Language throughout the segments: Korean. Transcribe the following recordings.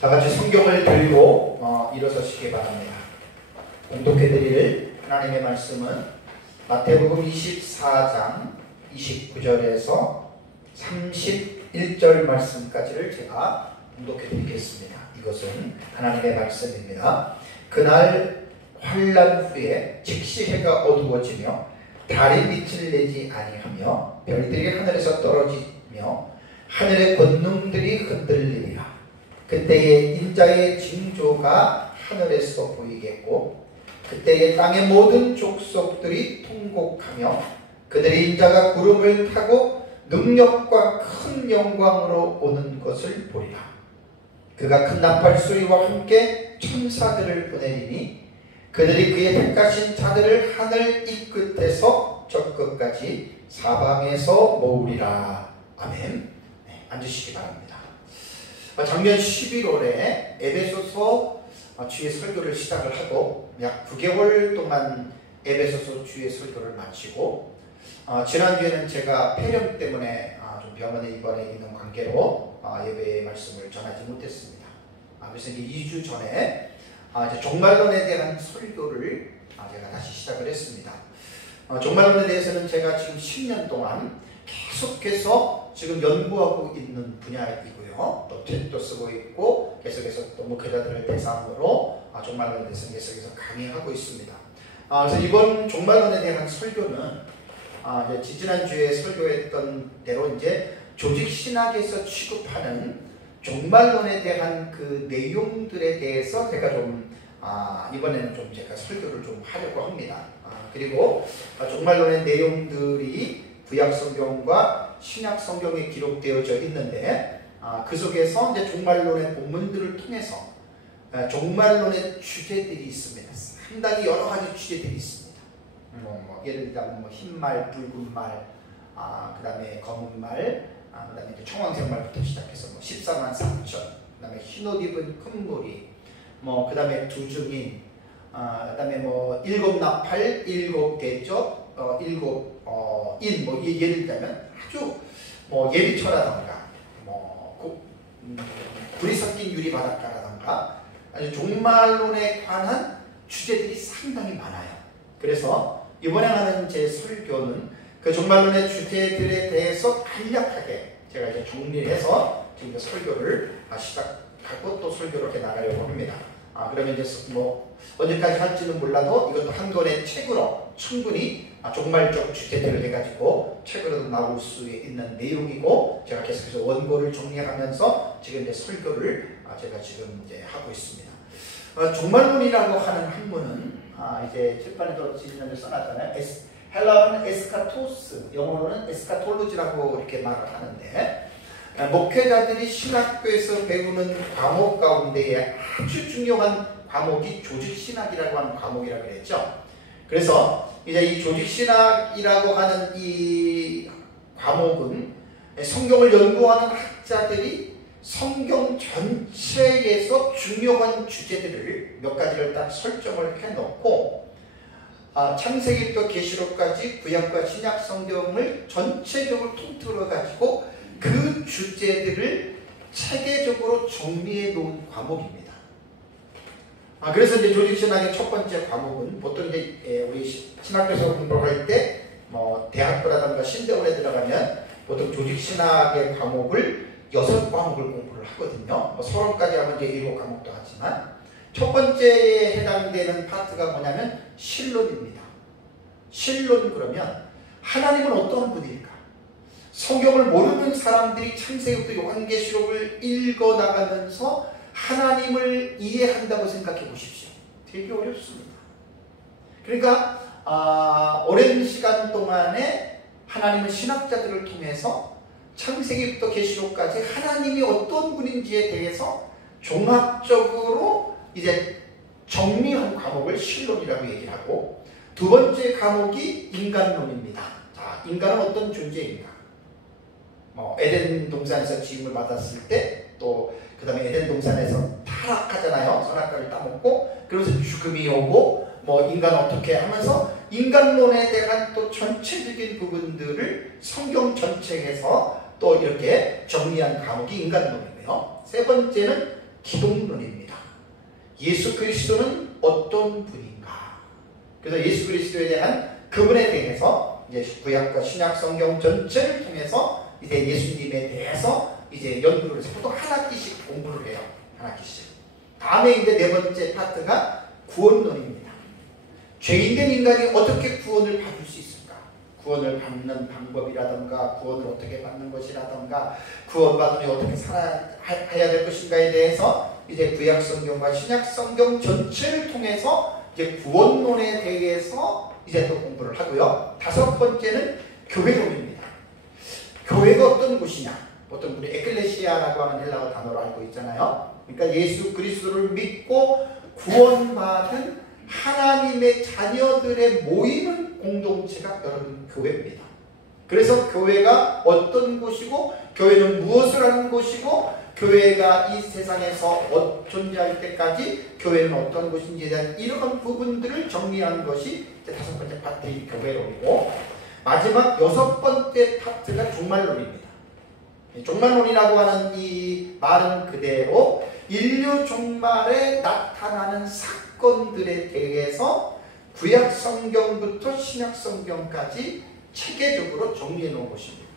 다 같이 성경을 들고 일어서시기 바랍니다. 공독해드릴 하나님의 말씀은 마태복음 24장 29절에서 31절 말씀까지를 제가 공독해드리겠습니다. 이것은 하나님의 말씀입니다. 그날 환난 후에 즉시 해가 어두워지며 달이 빛을 내지 아니하며 별들이 하늘에서 떨어지며 하늘의 권능들이 흔들리리라. 그때에 인자의 징조가 하늘에서 보이겠고 그때에 땅의 모든 족속들이 통곡하며 그들의 인자가 구름을 타고 능력과 큰 영광으로 오는 것을 보리라. 그가 큰 나팔 소리와 함께 천사들을 보내리니 그들이 그의 택하신 자들을 하늘 이 끝에서 저 끝까지 사방에서 모으리라. 아멘. 네, 앉으시기 바랍니다. 작년 11월에 에베소서 주의 설교를 시작을 하고 약 9개월 동안 에베소서 주의 설교를 마치고 지난주에는 제가 폐렴 때문에 좀 병원에 입원해 있는 관계로 예배의 말씀을 전하지 못했습니다. 그래서 이제 2주 전에 이제 종말론에 대한 설교를 제가 다시 시작을 했습니다. 종말론에 대해서는 제가 지금 10년 동안 계속해서 지금 연구하고 있는 분야이고요. 또 책도 쓰고 있고 계속해서 또 목회자들을 대상으로 종말론에 대해서 계속해서 강의하고 있습니다. 그래서 이번 종말론에 대한 설교는 이제 지지난주에 설교했던 대로 이제 조직신학에서 취급하는 종말론에 대한 그 내용들에 대해서 제가 좀 이번에는 좀 제가 설교를 좀 하려고 합니다. 그리고 종말론의 내용들이 구약 성경과 신약 성경에 기록되어져 있는데 그 속에서 이제 종말론의 본문들을 통해서 종말론의 주제들이 있습니다. 상당히 여러 가지 주제들이 있습니다. 예를 들자면 흰말, 붉은 말, 그 다음에 검은 말, 그 다음에 이제 청황색 말부터 시작해서 14만 4천, 그 다음에 흰옷 입은 큰 무리, 그 다음에 두 증인, 그 다음에 일곱 나팔, 일곱 대접, 일곱 인, 예를 들자면 아주 예비처라던가, 불이 섞인 유리 바닷가라던가, 아주 종말론에 관한 주제들이 상당히 많아요. 그래서 이번에 하는 제 설교는 그 종말론의 주제들에 대해서 간략하게 제가 이제 정리를 해서 지금 설교를 시작하고 또 설교를 이렇게 나가려고 합니다. 그러면 이제 언제까지 할지는 몰라도 이것도 한 권의 책으로 충분히 종말적 주제들을 해가지고 책으로도 나올 수 있는 내용이고 제가 계속해서 원고를 정리하면서 지금 이제 설교를 제가 지금 이제 하고 있습니다. 종말론이라고 하는 학문은 이제 책판에도 지난번에 써놨잖아요. 헬라어는 에스카토스, 영어로는 에스카톨로지라고 이렇게 말을 하는데 목회자들이 신학교에서 배우는 과목 가운데에 아주 중요한 과목이 조직신학이라고 하는 과목이라고 그랬죠. 그래서 이제 이 조직신학이라고 하는 이 과목은 성경을 연구하는 학자들이 성경 전체에서 중요한 주제들을 몇 가지를 딱 설정을 해놓고 창세기부터 계시록까지 구약과 신약 성경을 전체적으로 통틀어 가지고 그 주제들을 체계적으로 정리해 놓은 과목입니다. 그래서 이제 조직신학의 첫 번째 과목은 보통 이제 우리 신학교에서 공부할 때 대학교라든가 신대원에 들어가면 보통 조직신학의 과목을 6과목을 공부를 하거든요. 서론까지 하면 이제 7과목도 하지만 첫 번째에 해당되는 파트가 뭐냐면 신론입니다. 신론 그러면 하나님은 어떤 분일까? 성경을 모르는 사람들이 창세기부터 요한계시록을 읽어나가면서 하나님을 이해한다고 생각해 보십시오. 되게 어렵습니다. 그러니까 오랜 시간 동안에 하나님은 신학자들을 통해서 창세기부터 계시록까지 하나님이 어떤 분인지에 대해서 종합적으로 이제 정리한 과목을 신론이라고 얘기를 하고 두 번째 과목이 인간론입니다. 자, 인간은 어떤 존재인가? 에덴 동산에서 지음을 받았을 때 또 그 다음에 에덴 동산에서 타락하잖아요. 선악과를 따먹고 그러면서 죽음이 오고 인간 어떻게 하면서 인간론에 대한 또 전체적인 부분들을 성경 전체에서 또 이렇게 정리한 과목이 인간론이고요. 세 번째는 기독론입니다. 예수 그리스도는 어떤 분인가? 그래서 예수 그리스도에 대한 그분에 대해서 이제 구약과 신약 성경 전체를 통해서 이제 예수님에 대해서 이제 연구를 해서 보통 한 학기씩 공부를 해요. 한 학기씩. 다음에 이제 네 번째 파트가 구원론입니다. 죄인된 인간이 어떻게 구원을 받을 수 있을까? 구원을 받는 방법이라던가 구원을 어떻게 받는 것이라던가 구원받으면 어떻게 살아야 될 것인가에 대해서 이제 구약 성경과 신약 성경 전체를 통해서 이제 구원론에 대해서 이제 또 공부를 하고요. 다섯 번째는 교회론입니다. 교회가 어떤 곳이냐? 보통 우리 에클레시아라고 하는 헬라어 단어로 알고 있잖아요. 그러니까 예수 그리스도를 믿고 구원받은 하나님의 자녀들의 모이는 공동체가 여러분 교회입니다. 그래서 교회가 어떤 곳이고 교회는 무엇을 하는 곳이고 교회가 이 세상에서 존재할 때까지 교회는 어떤 곳인지에 대한 이런 부분들을 정리하는 것이 이제 다섯 번째 파트의 교회론이고 마지막 여섯 번째 파트가 종말론입니다. 종말론이라고 하는 이 말은 그대로 인류 종말에 나타나는 사건들에 대해서 구약 성경부터 신약 성경까지 체계적으로 정리해 놓은 것입니다.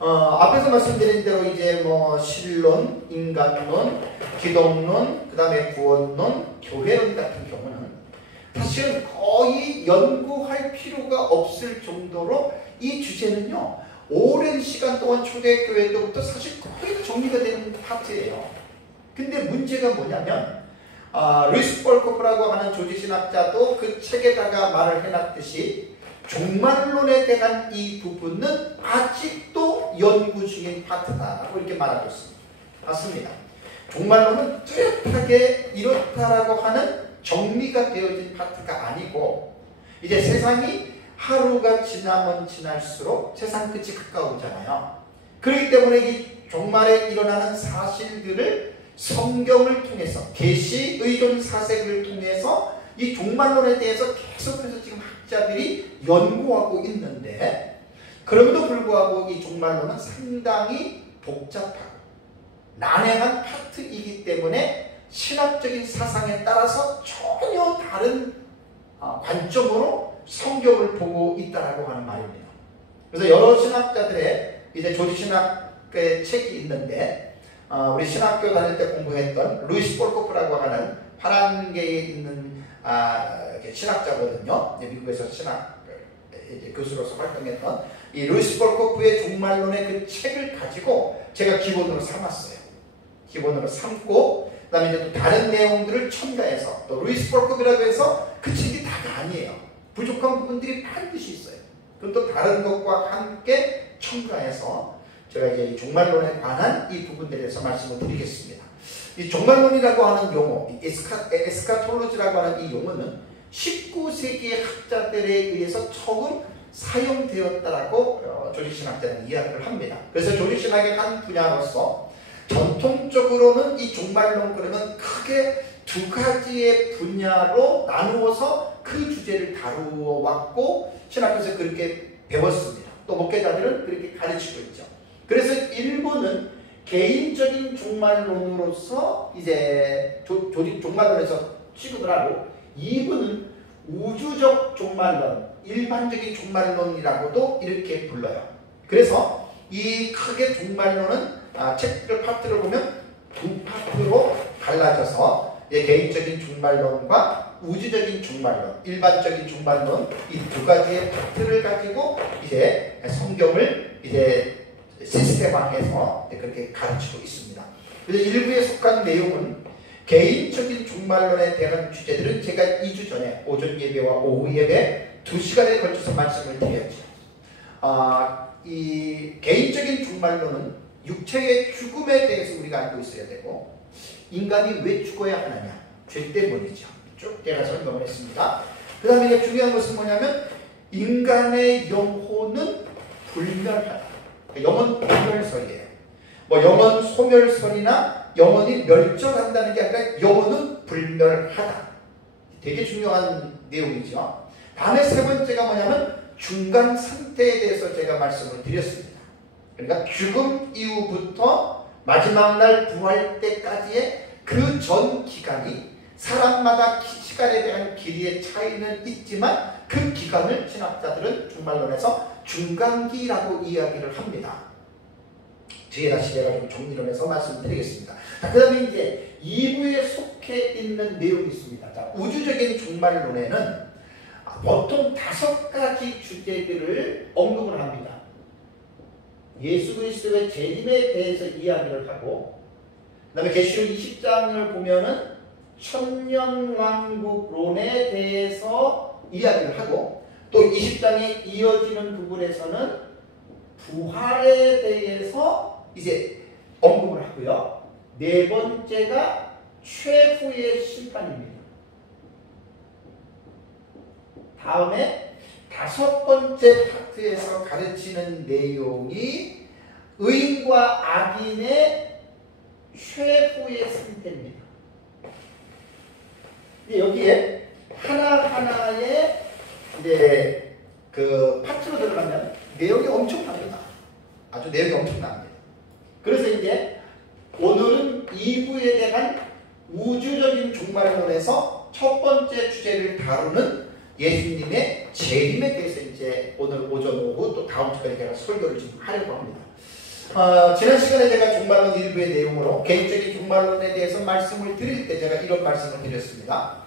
앞에서 말씀드린 대로 이제 뭐 신론, 인간론, 기독론, 그 다음에 구원론, 교회론 같은 경우는 사실은 거의 연구할 필요가 없을 정도로 이 주제는요 오랜 시간 동안 초대교회 때부터 사실 거의 정리가 되는 파트예요. 근데 문제가 뭐냐면 루이스 볼코프라고 하는 조지신학자도 그 책에다가 말을 해놨듯이 종말론에 대한 이 부분은 아직도 연구 중인 파트다라고 이렇게 말하고 있습니다. 맞습니다. 종말론은 뚜렷하게 이렇다라고 하는 정리가 되어진 파트가 아니고 이제 세상이 하루가 지나면 지날수록 세상 끝이 가까우잖아요. 그렇기 때문에 이 종말에 일어나는 사실들을 성경을 통해서 계시 의존 사색을 통해서 이 종말론에 대해서 계속해서 지금 학자들이 연구하고 있는데 그럼에도 불구하고 이 종말론은 상당히 복잡하고 난해한 파트이기 때문에 신학적인 사상에 따라서 전혀 다른 관점으로 성경을 보고 있다라고 하는 말입니다. 그래서 여러 신학자들의 이제 조지신학의 책이 있는데 우리 신학교 다닐 때 공부했던 루이스 볼코프라고 하는 파란계에 있는 신학자거든요. 미국에서 신학 교수로서 활동했던 이 루이스 볼코프의 종말론의 그 책을 가지고 제가 기본으로 삼았어요. 기본으로 삼고 그 다음에 이제 또 다른 내용들을 첨가해서 또 루이스 볼코프라고 해서 그 책이 다가 아니에요. 부족한 부분들이 반드시 있어요. 그럼 또 다른 것과 함께 첨가해서 제가 이제 이 종말론에 관한 이 부분들에 대해서 말씀을 드리겠습니다. 이 종말론이라고 하는 용어, 에스카톨로지라고 하는 이 용어는 19세기의 학자들에 의해서 처음 사용되었다라고 조지신학자는 이야기를 합니다. 그래서 조지신학의 한 분야로서 전통적으로는 이 종말론 그러면 크게 두 가지의 분야로 나누어서 그 주제를 다루어 왔고 신학교에서 그렇게 배웠습니다. 또 목회자들은 그렇게 가르치고 있죠. 그래서 일부는 개인적인 종말론으로서 이제 종말론에서 취급을 하고 2부는 우주적 종말론, 일반적인 종말론이라고도 이렇게 불러요. 그래서 이 크게 종말론은 책들 파트를 보면 두 파트로 갈라져서 개인적인 종말론과 우주적인 종말론, 일반적인 종말론 이 두 가지의 파트를 가지고 이제 성경을 이제 시스템화해서 그렇게 가르치고 있습니다. 그래서 일부에 속한 내용은 개인적인 종말론에 대한 주제들은 제가 2주 전에 오전 예배와 오후 예배 2시간에 걸쳐서 말씀을 드렸죠. 이 개인적인 종말론은 육체의 죽음에 대해서 우리가 알고 있어야 되고 인간이 왜 죽어야 하느냐? 죄 때문이죠. 쭉 제가 설명을 했습니다. 그 다음에 중요한 것은 뭐냐면 인간의 영혼은 불멸하다. 영혼 불멸설이에요. 뭐 영혼 소멸설이나 영혼이 멸절한다는 게 아니라 영혼은 불멸하다. 되게 중요한 내용이죠. 다음에 세 번째가 뭐냐면 중간 상태에 대해서 제가 말씀을 드렸습니다. 그러니까 죽음 이후부터 마지막 날 부활 때까지의 그 그 전 기간이 사람마다 시간에 대한 길이의 차이는 있지만 그 기간을 신학자들은 종말론에서 중간기라고 이야기를 합니다. 뒤에 다시 제가 좀 정리를 해서 말씀드리겠습니다. 그 다음에 이제 2부에 속해 있는 내용이 있습니다. 자, 우주적인 종말론에는 보통 5가지 주제들을 언급을 합니다. 예수 그리스도의 재림에 대해서 이야기를 하고, 그 다음에 계시록 20장을 보면은 천년왕국론에 대해서 이야기를 하고, 또 20장에 이어지는 부분에서는 부활에 대해서 이제 언급을 하고요. 네 번째가 최후의 심판입니다. 다음에 5번째 파트에서 가르치는 내용이 의인과 악인의 최후의 상태입니다. 여기에 하나하나의 이제 그 파트로 들어가면 내용이 엄청납니다. 아주 내용이 엄청납니다. 그래서 이제 오늘은 2부에 대한 우주적인 종말론에서 첫 번째 주제를 다루는 예수님의 재림에 대해서 이제 오늘 오전 오후 또 다음 주까지 제가 설교를 지금 하려고 합니다. 지난 시간에 제가 종말론 일부의 내용으로 개인적인 종말론에 대해서 말씀을 드릴 때 제가 이런 말씀을 드렸습니다.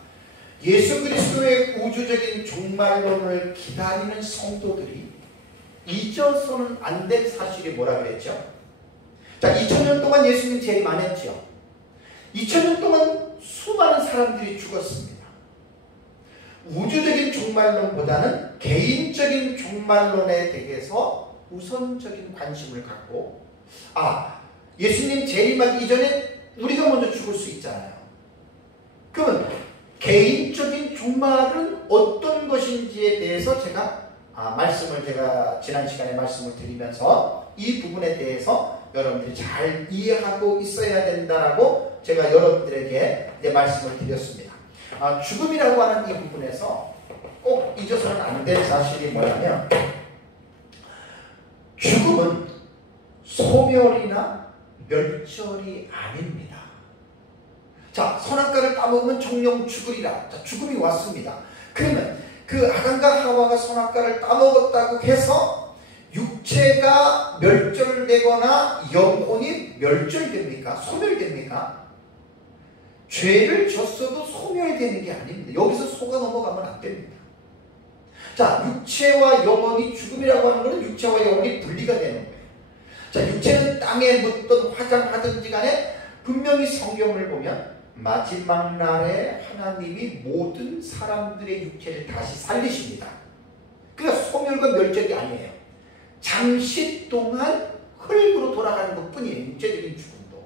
예수 그리스도의 우주적인 종말론을 기다리는 성도들이 잊어서는 안 될 사실이 뭐라 그랬죠? 자, 2000년 동안 예수님 재림 안 했죠? 2000년 동안 수많은 사람들이 죽었습니다. 우주적인 종말론보다는 개인적인 종말론에 대해서 우선적인 관심을 갖고, 예수님 재림하기 이전에 우리가 먼저 죽을 수 있잖아요. 그러면 개인적인 종말은 어떤 것인지에 대해서 제가 지난 시간에 말씀을 드리면서 이 부분에 대해서 여러분들이 잘 이해하고 있어야 된다라고 제가 여러분들에게 이제 말씀을 드렸습니다. 죽음이라고 하는 이 부분에서 꼭 잊어서는 안 될 사실이 뭐냐면, 죽음은 소멸이나 멸절이 아닙니다. 자, 선악과를 따먹으면 정령 죽으리라. 자, 죽음이 왔습니다. 그러면 그 아담과 하와가 선악과를 따먹었다고 해서 육체가 멸절되거나 영혼이 멸절됩니까? 소멸됩니까? 죄를 졌어도 소멸되는 게 아닙니다. 여기서 속아 넘어가면 안 됩니다. 자, 육체와 영혼이, 죽음이라고 하는 것은 육체와 영혼이 분리가 되는 거예요. 자, 육체는 땅에 묻든 화장하든지 간에 분명히 성경을 보면 마지막 날에 하나님이 모든 사람들의 육체를 다시 살리십니다. 그러니까 소멸과 멸절이 아니에요. 잠시 동안 흙으로 돌아가는 것 뿐이에요. 육체적인 죽음도.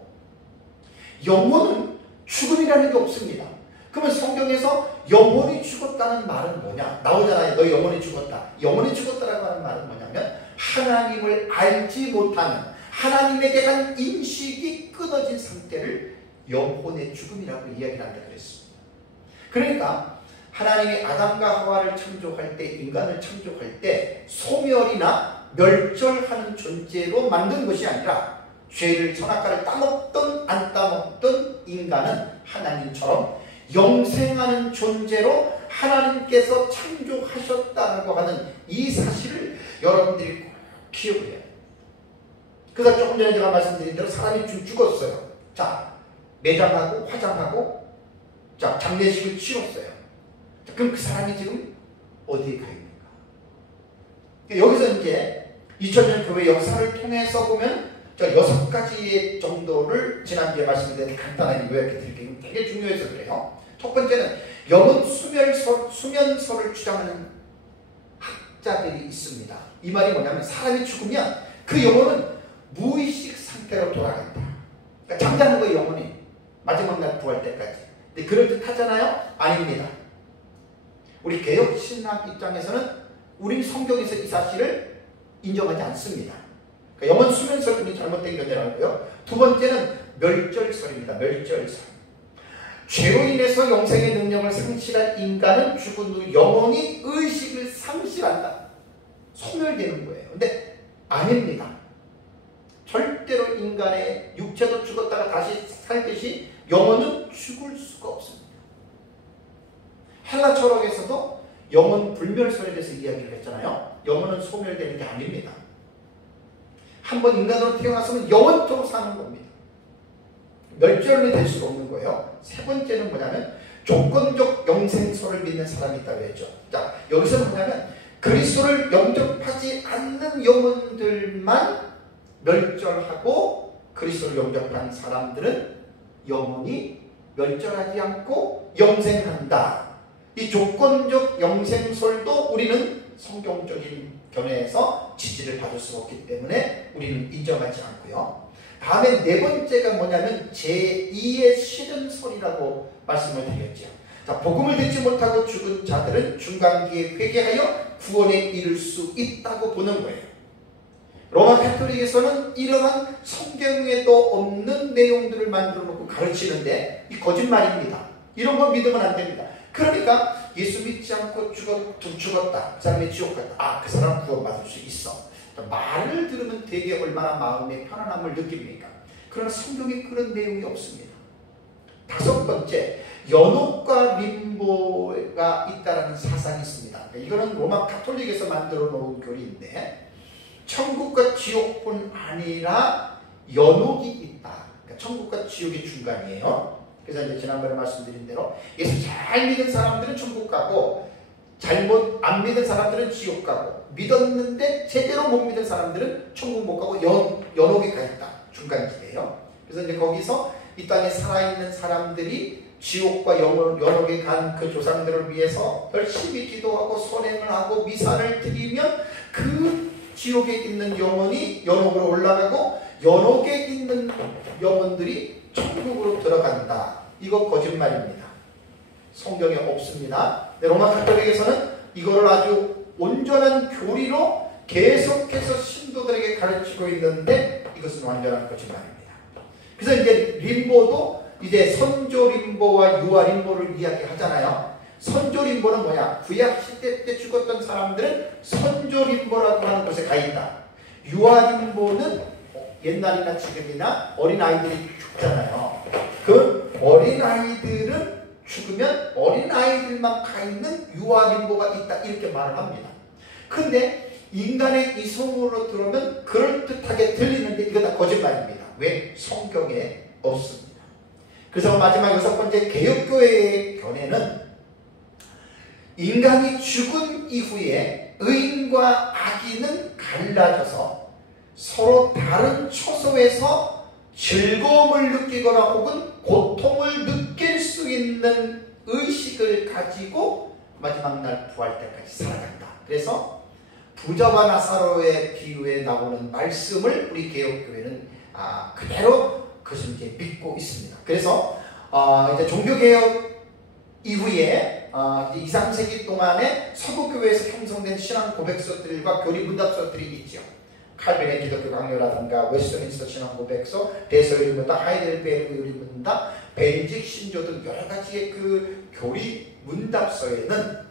영혼은 죽음이라는 게 없습니다. 그러면 성경에서 영혼이 죽었다는 말은 뭐냐? 나오잖아요. 너 영혼이 죽었다. 영혼이 죽었다라고 하는 말은 뭐냐면 하나님을 알지 못하는, 하나님에 대한 인식이 끊어진 상태를 영혼의 죽음이라고 이야기를 한다 그랬습니다. 그러니까 하나님이 아담과 하와를 창조할 때, 인간을 창조할 때 소멸이나 멸절하는 존재로 만든 것이 아니라 죄를, 선악과를 따먹든 안 따먹든 인간은 하나님처럼 영생하는 존재로 하나님께서 창조하셨다고 하는 이 사실을 여러분들이 꼭 기억을 해요. 그래서 조금 전에 제가 말씀드린 대로 사람이 죽었어요. 자, 매장하고 화장하고, 자, 장례식을 치렀어요. 자, 그럼 그 사람이 지금 어디에 가 있는가? 여기서 이제 2000년 교회 역사를 통해서 보면 저 6가지 정도를 지난주에 말씀드린 간단하게 요약해 드릴게요. 되게 중요해서 그래요. 첫 번째는 영혼 수면설을 주장하는 학자들이 있습니다. 이 말이 뭐냐면 사람이 죽으면 그 영혼은 무의식 상태로 돌아간다. 그러니까 잠자는 거예요, 영혼이. 마지막 날 부활 때까지. 근데 그럴 듯 하잖아요? 아닙니다. 우리 개혁신학 입장에서는 우리 성경에서 이 사실을 인정하지 않습니다. 그러니까 영혼 수면설이 잘못된 견해라고요. 두 번째는 멸절설입니다. 멸절설. 죄로 인해서 영생의 능력을 상실한 인간은 죽은 후 영혼이 의식을 상실한다. 소멸되는 거예요. 근데 아닙니다. 절대로 인간의 육체도 죽었다가 다시 살듯이 영혼은 죽을 수가 없습니다. 헬라 철학에서도 영혼 불멸설에 대해서 이야기를 했잖아요. 영혼은 소멸되는 게 아닙니다. 한번 인간으로 태어났으면 영원토록 사는 겁니다. 멸절이 될 수가 없는 거예요. 세 번째는 뭐냐면 조건적 영생설을 믿는 사람이 있다고 했죠. 자, 여기서는 뭐냐면 그리스도를 영접하지 않는 영혼들만 멸절하고 그리스도를 영접한 사람들은 영혼이 멸절하지 않고 영생한다. 이 조건적 영생설도 우리는 성경적인 견해에서 지지를 받을 수 없기 때문에 우리는 인정하지 않고요. 다음에 네 번째가 뭐냐면 제2의 실현설이라고 말씀을 드렸죠. 자, 복음을 듣지 못하고 죽은 자들은 중간기에 회개하여 구원에 이를 수 있다고 보는 거예요. 로마 가톨릭에서는 이러한 성경에도 없는 내용들을 만들어 놓고 가르치는데 이 거짓말입니다. 이런 거 믿으면 안 됩니다. 그러니까 예수 믿지 않고 죽었다. 그 사람이 지옥 갔다. 아, 그 사람 구원받을 수 있어. 말을 들으면 되게 얼마나 마음의 편안함을 느낍니까? 그러나 성경에 그런 내용이 없습니다. 다섯 번째, 연옥과 림보가 있다라는 사상이 있습니다. 이거는 로마 가톨릭에서 만들어 놓은 교리인데 천국과 지옥뿐 아니라 연옥이 있다. 그러니까 천국과 지옥의 중간이에요. 그래서 이제 지난번에 말씀드린 대로 예수 잘 믿은 사람들은 천국 가고 잘못 안 믿은 사람들은 지옥 가고 믿었는데 제대로 못 믿은 사람들은 천국 못 가고 연옥에 가 있다. 중간지대예요. 그래서 이제 거기서 이 땅에 살아있는 사람들이 지옥과 연옥에 간 그 조상들을 위해서 열심히 기도하고 선행을 하고 미사를 드리면 그 지옥에 있는 영혼이 연옥으로 올라가고 연옥에 있는 영혼들이 천국으로 들어간다. 이거 거짓말입니다. 성경에 없습니다. 로마 가톨릭에서는 이거를 아주 온전한 교리로 계속해서 신도들에게 가르치고 있는데 이것은 완전한 거짓말입니다. 그래서 이제 림보도 이제 선조 림보와 유아 림보를 이야기하잖아요. 선조 림보는 뭐냐? 구약 시대 때 죽었던 사람들은 선조 림보라고 하는 곳에 가 있다. 유아 림보는 옛날이나 지금이나 어린아이들이 죽잖아요. 그 어린아이들은 죽으면 어린아이들만 가 있는 유아 림보가 있다. 이렇게 말을 합니다. 근데 인간의 이성으로 들으면 그럴듯하게 들리는데 이거 다 거짓말입니다. 왜? 성경에 없습니다. 그래서 마지막 여섯 번째, 개혁교회의 견해는 인간이 죽은 이후에 의인과 악인은 갈라져서 서로 다른 처소에서 즐거움을 느끼거나 혹은 고통을 느낄 수 있는 의식을 가지고 마지막 날 부활 때까지 살아간다. 그래서 부자와 나사로의 비유에 나오는 말씀을 우리 개혁교회는 그대로 그것을 이제 믿고 있습니다. 그래서 이제 종교개혁 이후에 이제 2, 3세기 동안에 서구교회에서 형성된 신앙 고백서들과 교리 문답서들이 있죠. 칼빈의 기독교 강요라든가 웨스트민스터 신앙 고백서, 대서유리 문답, 하이델베르그 유리 문답, 벤직 신조 등 여러 가지의 그 교리 문답서에는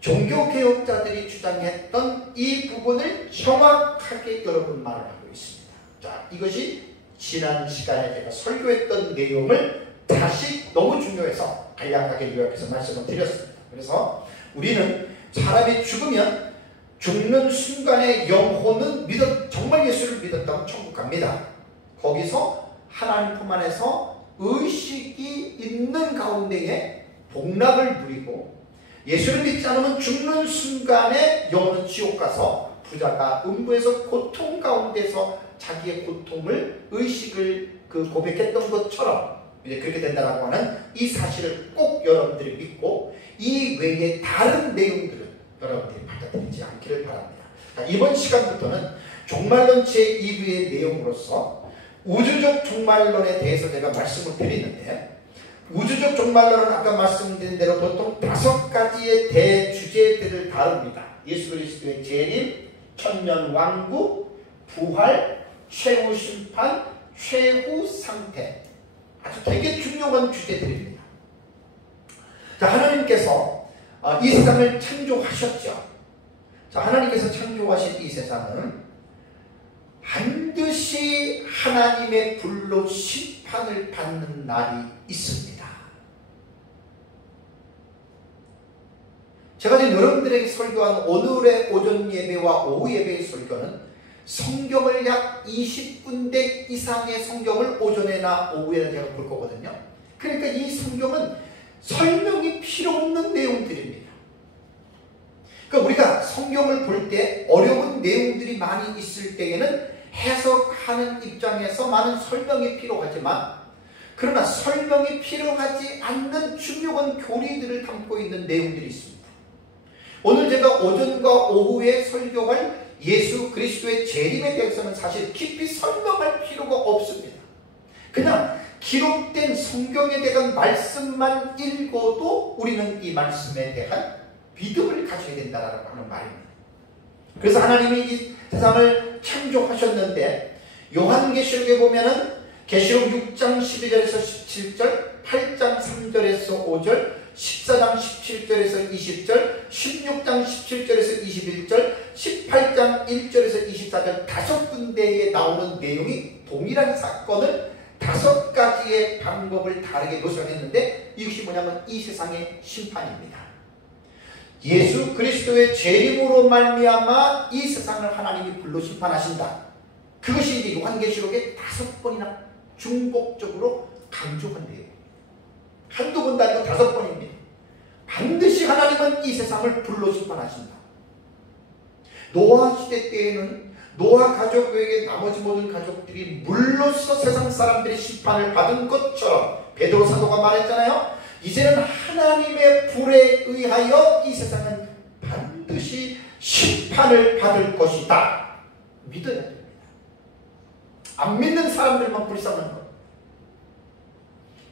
종교개혁자들이 주장했던 이 부분을 정확하게 여러분 말을 하고 있습니다. 자, 이것이 지난 시간에 제가 설교했던 내용을 다시 너무 중요해서 간략하게 요약해서 말씀을 드렸습니다. 그래서 우리는 사람이 죽으면 죽는 순간에 영혼은 정말 예수를 믿었다면 천국 갑니다. 거기서 하나님 품 안에서 의식이 있는 가운데에 복락을 누리고 예수를 믿지 않으면 죽는 순간에 영혼은 지옥 가서 부자가 음부에서 고통 가운데서 자기의 고통을 의식을 고백했던 것처럼 이제 그렇게 된다라고 하는 이 사실을 꼭 여러분들이 믿고 이 외에 다른 내용들은 여러분들이 받아들이지 않기를 바랍니다. 자, 이번 시간부터는 종말론 제2부의 내용으로서 우주적 종말론에 대해서 제가 말씀을 드리는데 우주적 종말론은 아까 말씀드린 대로 보통 5가지의 대주제들을 다룹니다. 예수 그리스도의 재림, 천년왕국, 부활, 최후 심판, 최후 상태. 아주 되게 중요한 주제들입니다. 자, 하나님께서 이 세상을 창조하셨죠. 자, 하나님께서 창조하신 이 세상은 반드시 하나님의 불로 심판을 받는 날이 있습니다. 제가 지금 여러분들에게 설교한 오늘의 오전 예배와 오후 예배의 설교는 성경을 약 20군데 이상의 성경을 오전에나 오후에나 제가 볼 거거든요. 그러니까 이 성경은 설명이 필요 없는 내용들입니다. 그러니까 우리가 성경을 볼 때 어려운 내용들이 많이 있을 때에는 해석하는 입장에서 많은 설명이 필요하지만, 그러나 설명이 필요하지 않는 중요한 교리들을 담고 있는 내용들이 있습니다. 오늘 제가 오전과 오후에 설교할 예수 그리스도의 재림에 대해서는 사실 깊이 설명할 필요가 없습니다. 그냥 기록된 성경에 대한 말씀만 읽어도 우리는 이 말씀에 대한 믿음을 가져야 된다라고 하는 말입니다. 그래서 하나님이 이 세상을 창조하셨는데, 요한계시록에 보면은 계시록 6장 12절에서 17절, 8장 3절에서 5절, 14장 17절에서 20절, 16장 17절에서 21절, 18장 1절에서 24절 5군데에 나오는 내용이 동일한 사건을 5가지의 방법을 다르게 묘사했는데, 이것이 뭐냐면 이 세상의 심판입니다. 예수 그리스도의 재림으로 말미암아 이 세상을 하나님이 불로 심판하신다. 그것이 이제 요한계시록에 5번이나 중복적으로 강조한 내용. 한두 번도 아니고 5번입니다. 반드시 하나님은 이 세상을 불로 심판하신다. 노아 시대 때에는 노아 가족에게 나머지 모든 가족들이 물로써 세상 사람들이 심판을 받은 것처럼 베드로 사도가 말했잖아요. 이제는 하나님의 불에 의하여 이 세상은 반드시 심판을 받을 것이다. 믿어야 됩니다. 안 믿는 사람들만 불쌍한 것.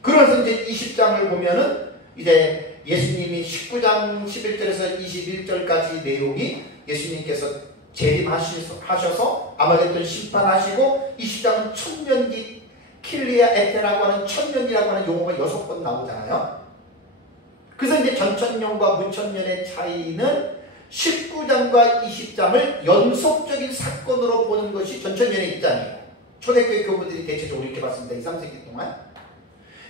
그래서 이제 20장을 보면은 이제 예수님이 19장 11절에서 21절까지 내용이 예수님께서 재림하셔서 아마겟돈 심판하시고, 20장은 천년기 킬리아 에테라고 하는 천년이라고 하는 용어가 6번 나오잖아요. 그래서 이제 전천년과 무천년의 차이는 19장과 20장을 연속적인 사건으로 보는 것이 전천년의 입장이에요. 초대교회 교부들이 대체적으로 이렇게 봤습니다. 2, 3세기 동안.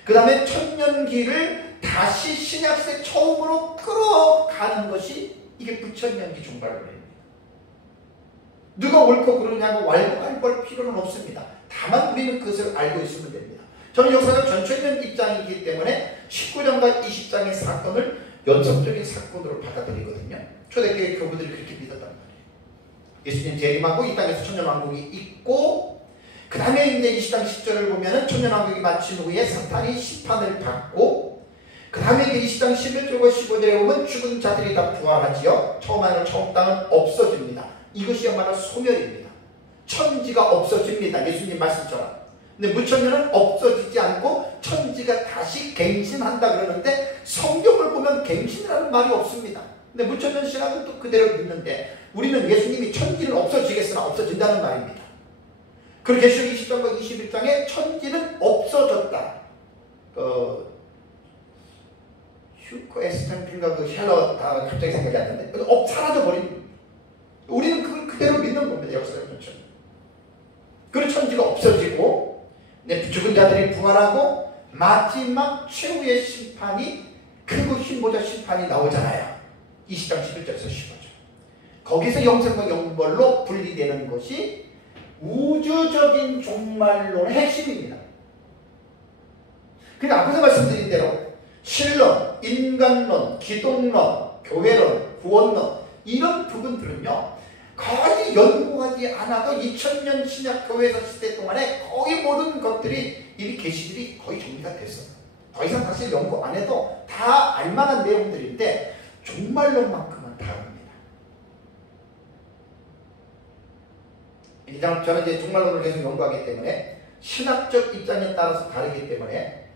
그 다음에 천년기를 다시 신약시대 처음으로 끌어가는 것이 이게 부천년기 종말론입니다. 누가 옳고 그르냐고 왈가왈부할 필요는 없습니다. 다만 우리는 그것을 알고 있으면 됩니다. 저는 역사적 전천년 입장이기 때문에 19장과 20장의 사건을 연속적인 사건으로 받아들이거든요. 초대교회 교부들이 그렇게 믿었단 말이에요. 예수님 재림하고 이 땅에서 천년왕국이 있고, 그 다음에 이제 20장 10절을 보면은 천년왕국이 마친 후에 사탄이 심판을 받고, 그 다음에 이제 20장 11절과 15절에 보면 죽은 자들이 다 부활하지요. 처음 하늘 처음 땅은 없어집니다. 이것이야말로 소멸입니다. 천지가 없어집니다. 예수님 말씀처럼. 근데 무천년은 없어지지 않고 천지가 다시 갱신한다 그러는데, 성경을 보면 갱신이라는 말이 없습니다. 근데 무천년 신학은 또 그대로 믿는데, 우리는 예수님이 천지는 없어지겠으나 없어진다는 말입니다. 그리고 계시록 20장과 21장에 천지는 없어졌다. 휴코 에스턴핀가 그 샬럿 갑자기 생각이 안 나는데, 사라져버린. 우리는 그걸 그대로 믿는 겁니다. 역사적 천천. 그리고 천지가 없어지고, 죽은 자들이 부활하고, 마지막 최후의 심판이 크고 흰모자 심판이 나오잖아요. 20장 11절에서 15절. 거기서 영생과 영벌로 분리되는 것이 우주적인 종말론의 핵심입니다. 그러니까 앞에서 말씀드린 대로 신론, 인간론, 기독론, 교회론, 구원론 이런 부분들은요 거의 연구하지 않아도 2000년 신약 교회에서 시대 동안에 거의 모든 것들이 이미 계시들이 거의 정리가 됐어요. 더 이상 사실 연구 안 해도 다 알만한 내용들인데 종말론만큼은 다릅니다. 저는 이제 종말론을 계속 연구하기 때문에 신학적 입장에 따라서 다르기 때문에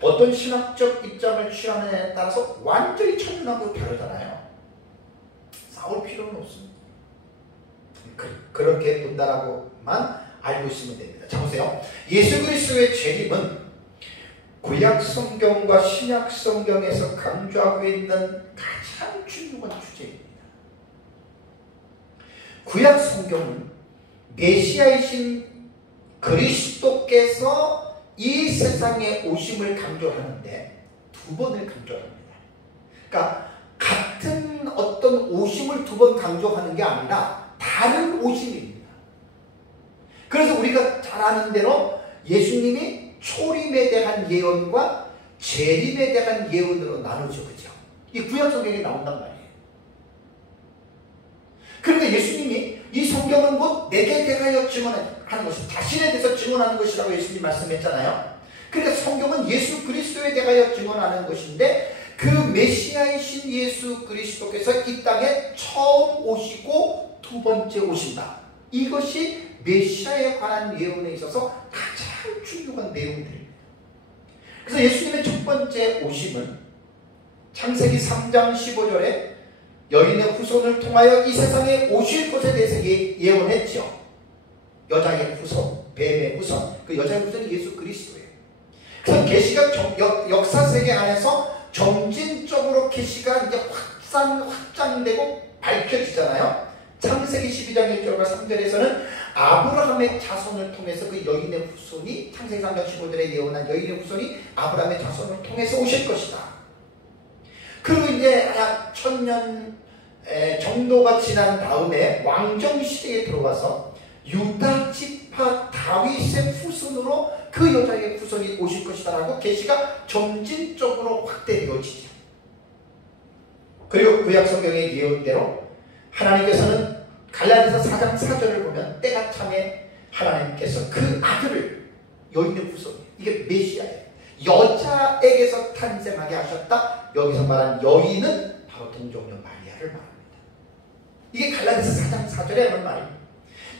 어떤 신학적 입장을 취하느냐에 따라서 완전히 천년하고 다르잖아요. 싸울 필요는 없습니다. 그렇게 본다라고만 알고 있으면 됩니다. 자 보세요. 예수 그리스도의 재림은 구약 성경과 신약 성경에서 강조하고 있는 가장 중요한 주제입니다. 구약 성경은 메시아이신 그리스도께서 이 세상에 오심을 강조하는데 두 번을 강조합니다. 그러니까 같은 어떤 오심을 두 번 강조하는 게 아니라 다른 오심입니다. 그래서 우리가 잘 아는 대로 예수님이 초림에 대한 예언과 재림에 대한 예언으로 나누죠. 그죠? 이 구약 성경에 나온단 말이에요. 그러니까 예수님이 이 성경은 곧 내게 대하여 증언하는 것이 자신에 대해서 증언하는 것이라고 예수님이 말씀했잖아요. 그러니까 성경은 예수 그리스도에 대하여 증언하는 것인데 그 메시아이신 예수 그리스도께서 이 땅에 처음 오시고 두 번째 오신다. 이것이 메시아에 관한 예언에 있어서 가장 중요한 내용들입니다. 그래서 예수님의 첫 번째 오심은 창세기 3장 15절에 여인의 후손을 통하여 이 세상에 오실 것에 대해서 예언했죠. 여자의 후손, 뱀의 후손, 그 여자의 후손이 예수 그리스도예요. 그래서 계시가 역사 세계 안에서 점진적으로 계시가 이제 확장되고 밝혀지잖아요. 창세기 12장 1절과 3절에서는 아브라함의 자손을 통해서 그 여인의 후손이 창세기 3장 15절에 예언한 여인의 후손이 아브라함의 자손을 통해서 오실 것이다. 그리고 이제 약 1000년 정도가 지난 다음에 왕정시대에 들어와서 유다 지파 다윗의 후손으로 그 여자의 후손이 오실 것이다라고 계시가 점진적으로 확대되어지죠. 그리고 구약 성경의 예언대로 하나님께서는 갈라디아서 4장 4절을 보면 때가 참에 하나님께서 그 아들을 여인의 후손, 이게 메시아예요. 여자에게서 탄생하게 하셨다. 여기서 말한 여인은 바로 동정녀 마리아를 말합니다. 이게 갈라디아서 4장 4절에 하는 말입니다.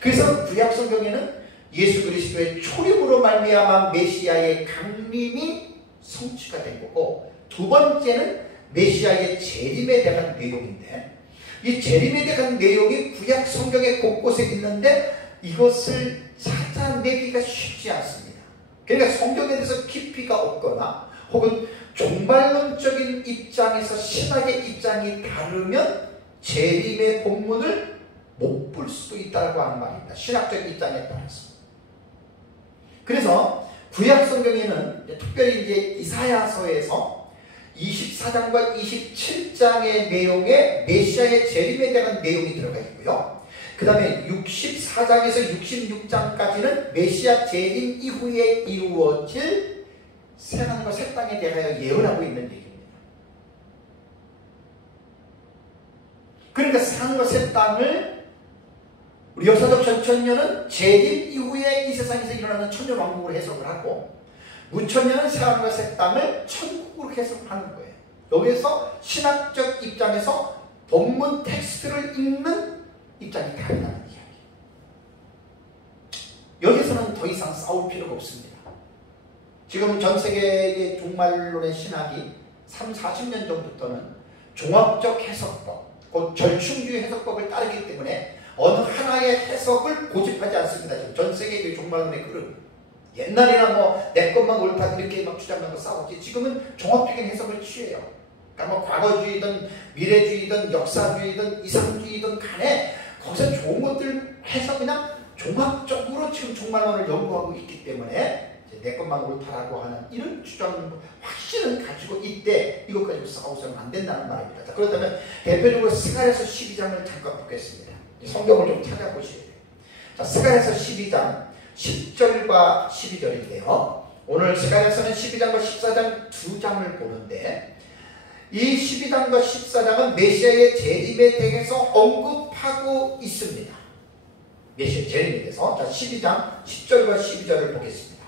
그래서 구약 성경에는 예수 그리스도의 초림으로 말미암아 메시아의 강림이 성취가 된 거고, 두 번째는 메시아의 재림에 대한 내용인데, 이 재림에 대한 내용이 구약 성경의 곳곳에 있는데 이것을 찾아내기가 쉽지 않습니다. 그러니까 성경에 대해서 깊이가 없거나 혹은 종말론적인 입장에서 신학의 입장이 다르면 재림의 본문을 못 볼 수도 있다고 하는 말입니다. 신학적 입장에 따라서. 그래서 구약 성경에는 특별히 이제 이사야서에서 24장과 27장의 내용에 메시아의 재림에 대한 내용이 들어가 있고요. 그 다음에 64장에서 66장까지는 메시아 재림 이후에 이루어질 새하늘과 새 땅에 대하여 예언하고 있는 얘기입니다. 그러니까 새하늘과 새 땅을 우리 역사적 전천년은 재림 이후에 이 세상에서 일어나는 천년왕국으로 해석을 하고, 무천년은 새하늘과 새 땅을 천국으로 해석하는 거예요. 여기서 신학적 입장에서 본문 텍스트를 읽는 입장이 다르다는 이야기. 여기서는 더 이상 싸울 필요가 없습니다. 지금 전 세계의 종말론의 신학이 30-40년 전부터는 종합적 해석법, 곧 절충주의 해석법을 따르기 때문에 어느 하나의 해석을 고집하지 않습니다. 지금 전 세계의 종말론의 흐름. 옛날에나 뭐 내 것만 옳다 이렇게 막 주장하고 싸웠지, 지금은 종합적인 해석을 취해요. 그러니까 뭐 과거주의든 미래주의든 역사주의든 이상주의든 간에 거기서 좋은 것들 해서 그냥 종합적으로 지금 종말론을 연구하고 있기 때문에 내 것만 옳다라고 하는 이런 주장 확신을 가지고 있대. 이것 가지고 싸우서는 안 된다는 말입니다. 자, 그렇다면 대표적으로 스가랴서 12장을 잠깐 보겠습니다. 성경을 좀 찾아보셔야 돼요. 자, 스가랴서 12장 10절과 12절인데요. 오늘 스가랴서는 12장과 14장 두 장을 보는데, 이 12장과 14장은 메시아의 재림에 대해서 언급하고 있습니다. 메시아의 재림에 대해서. 자, 12장 10절과 12절을 보겠습니다.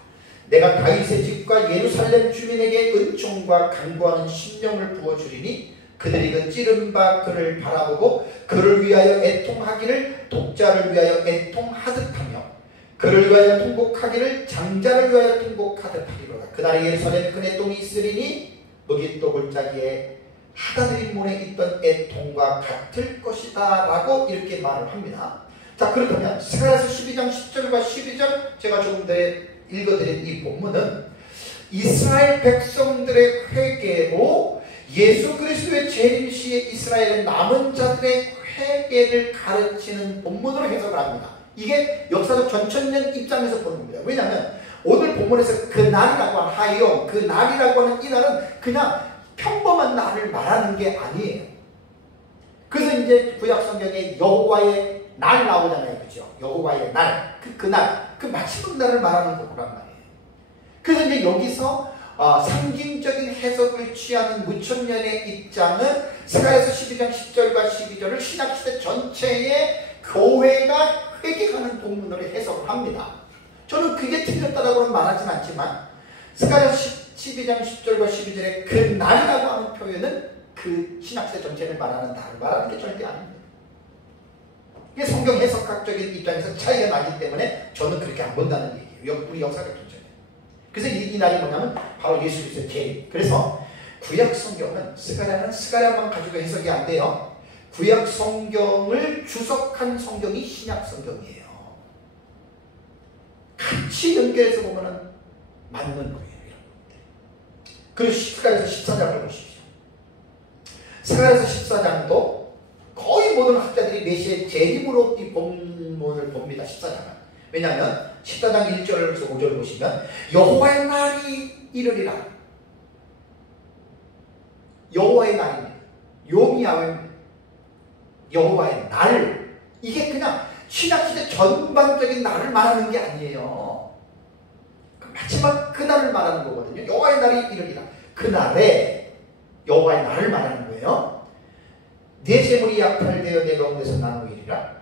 내가 다윗의 집과 예루살렘 주민에게 은총과 간구하는 심령을 부어주리니 그들이 그 찌른 바 그를 바라보고 그를 위하여 애통하기를 독자를 위하여 애통하듯 하며 그를 위하여 통곡하기를 장자를 위하여 통곡하듯 하리로다. 그날에 예루살렘에 큰 애통이 있으리니 무기또 골짜기에 하다드림 문에 있던 애통과 같을 것이다 라고 이렇게 말을 합니다. 자, 그렇다면 스가랴서 12장 10절과 12절 제가 조금 전에 읽어드린 이 본문은 이스라엘 백성들의 회개로 예수 그리스도의 재림 시에 이스라엘의 남은 자들의 세계를 가르치는 본문으로 해석을 합니다. 이게 역사적 전천년 입장에서 보는 겁니다. 왜냐하면 오늘 본문에서 그 날이라고 하는 하이옴, 그 날이라고 하는 이 날은 그냥 평범한 날을 말하는 게 아니에요. 그래서 이제 구약 성경에 여호와의 날 나오잖아요. 그죠? 여호와의 날, 그날, 그 마지막 날을 말하는 거란 말이에요. 그래서 이제 여기서 상징적인 해석을 취하는 무천년의 입장은 스가랴서 12장 10절과 12절을 신약시대 전체의 교회가 회개하는 본문으로 해석을 합니다. 저는 그게 틀렸다라고는 말하진 않지만 스가랴 12장 10절과 12절의 그 날이라고 하는 표현은 그 신약시대 전체를 말하는 날을 말하는 게 절대 아닙니다. 이게 성경 해석학적인 입장에서 차이가 나기 때문에 저는 그렇게 안 본다는 얘기예요. 우리 역사적 전체는. 그래서 이 날이 뭐냐면 바로 예수 그리스도의 재림. 그래서 구약 성경은 스가랴만 가지고 해석이 안 돼요. 구약 성경을 주석한 성경이 신약 성경이에요. 같이 연결해서 보면은 맞는 거예요. 그리고 스가랴서 14장을 보십시오. 스가랴서 14장도 거의 모든 학자들이 메시아의 재림으로 이 본문을 봅니다. 14장은. 왜냐하면 14장 1절에서 5절을 보시면 여호와의 날이 이르리라. 여호와의 날입니다. 요미야훼입니다. 여호와의 날. 이게 그냥 신약시대 전반적인 날을 말하는 게 아니에요. 마지막 그 날을 말하는 거거든요. 여호와의 날이 이르리라. 그 날에 여호와의 날을 말하는 거예요. 내 재물이 약탈되어 내 가운데서 나누이리라.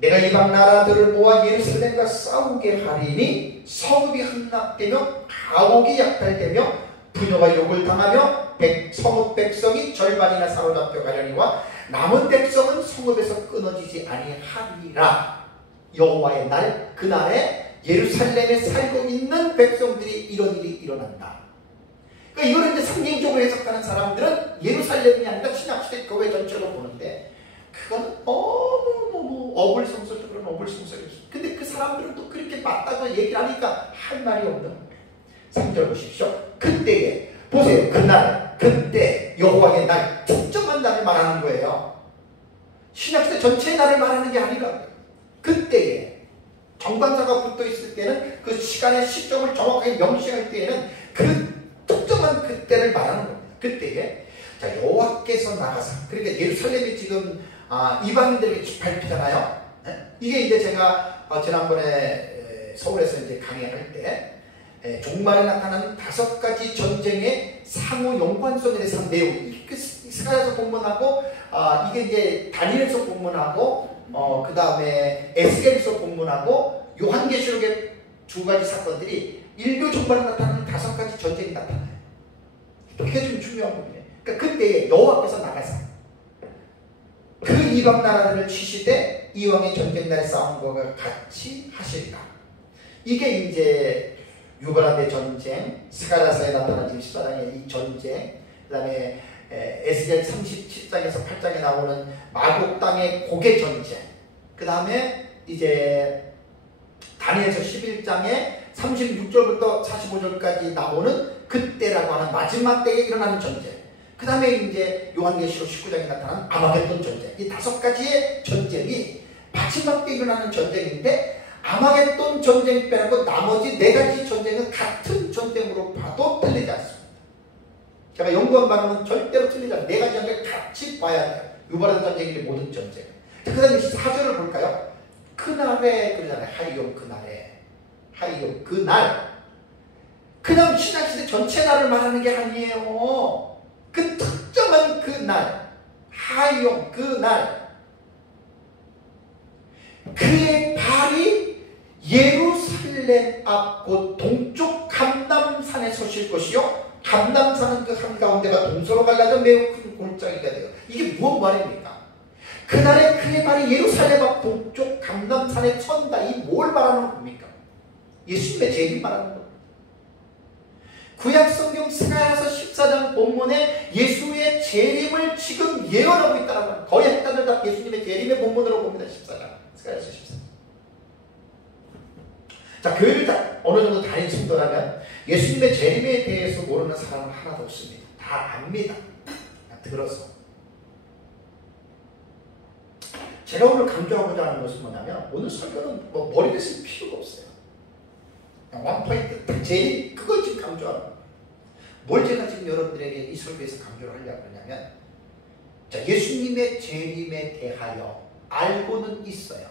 내가 이방 나라들을 모아 예루살렘과 싸우게 하리니 성읍이 함락되며 가옥이 약탈되며 부녀가 욕을 당하며 성읍 백성이 절반이나 사로잡혀 가려니와 남은 백성은 성읍에서 끊어지지 아니하리라. 여호와의 날, 그날에 예루살렘에 살고 있는 백성들이 이런 일이 일어난다. 그러니까 이거를 이제 상징적으로 해석하는 사람들은 예루살렘이 아니라 신약시대 교회 전체로 보는데 그건 너무 어불성설적으로는 어불성설이었어. 근데 그 사람들은 또 그렇게 맞다고 얘기를 하니까 할 말이 없는 거예요. 3절 보십시오. 그때에 보세요. 그날, 그때 여호와의 날, 특정한 날을 말하는 거예요. 신약시대 전체의 날을 말하는 게 아니라 그때에 정관사가 붙어 있을 때는 그 시간의 시점을 정확하게 명시할 때에는 그 특정한 그때를 말하는 겁니다. 그때에 자 여호와께서 나가사, 그러니까 예루살렘이 지금 이방인들에게 밟히잖아요. 이게 이제 제가 지난번에 서울에서 이제 강연할 때 종말에 나타나는 5가지 전쟁의 상호 연관성에 대해서 한 내용이 스가랴서 본문하고 이게 이제 다니엘서 본문하고 그 다음에 에스겔서 본문하고 요한계시록의 2가지 사건들이 인류 종말에 나타나는 5가지 전쟁이 나타나요. 이게 좀 중요한 부분이에요. 그러니까 그때 여호와께서 나가사 그 이방 나라들을 치시되 이왕의 전쟁 날 싸운 것과 같이 하시리라. 이게 이제 유브라데 전쟁, 스가랴서에 나타난 지금 14장의 이 전쟁, 그 다음에 에스겔 37장에서 8장에 나오는 마곡 땅의 고개 전쟁, 그 다음에 이제 다니엘서 11장에 36절부터 45절까지 나오는 그때라고 하는 마지막 때에 일어나는 전쟁, 그 다음에 이제 요한계시록 19장에 나타난 아마겟돈 전쟁, 이 5가지의 전쟁이 마지막 때 일어나는 전쟁인데 아마겟돈 전쟁 빼고 나머지 4가지 전쟁은 같은 전쟁으로 봐도 틀리지 않습니다. 제가 연구한 바로는 절대로 틀리지 않아요. 4가지 전쟁을 같이 봐야 돼요. 유발한 전쟁이 모든 전쟁. 그 다음에 4절을 볼까요? 그날에 그러잖아요. 하이옴 그날에. 하이옴 그날. 그냥 신약시대 전체 날을 말하는 게 아니에요. 그 특정한 그날. 하이옴 그날. 그의 발이 예루살렘 앞 곧 동쪽 감람산에 서실 것이요 감람산은 그 한가운데가 동서로 갈라져 매우 큰 골짜기가 돼요. 이게 무슨 말입니까? 그날에 그의 발이 예루살렘 앞 동쪽 감람산에 선다. 이 뭘 말하는 겁니까? 예수님의 재림 말하는 겁니다. 구약성경 스가랴서 14장 본문에 예수의 재림을 지금 예언하고 있다는 거예요. 거의 학자들 다 예수님의 재림의 본문으로 봅니다. 14장 스가랴서 14장. 자, 교회를 어느 정도 다닌 성도라면 예수님의 재림에 대해서 모르는 사람은 하나도 없습니다. 다 압니다. 들어서. 제가 오늘 강조하고자 하는 것은 뭐냐면 오늘 설교는 뭐 머리를 쓸 필요가 없어요. 그냥 원포인트 딱 제일 그걸 지금 강조하는 거예요. 뭘 제가 지금 여러분들에게 이 설교에서 강조를 하려고 하냐면 자, 예수님의 재림에 대하여 알고는 있어요.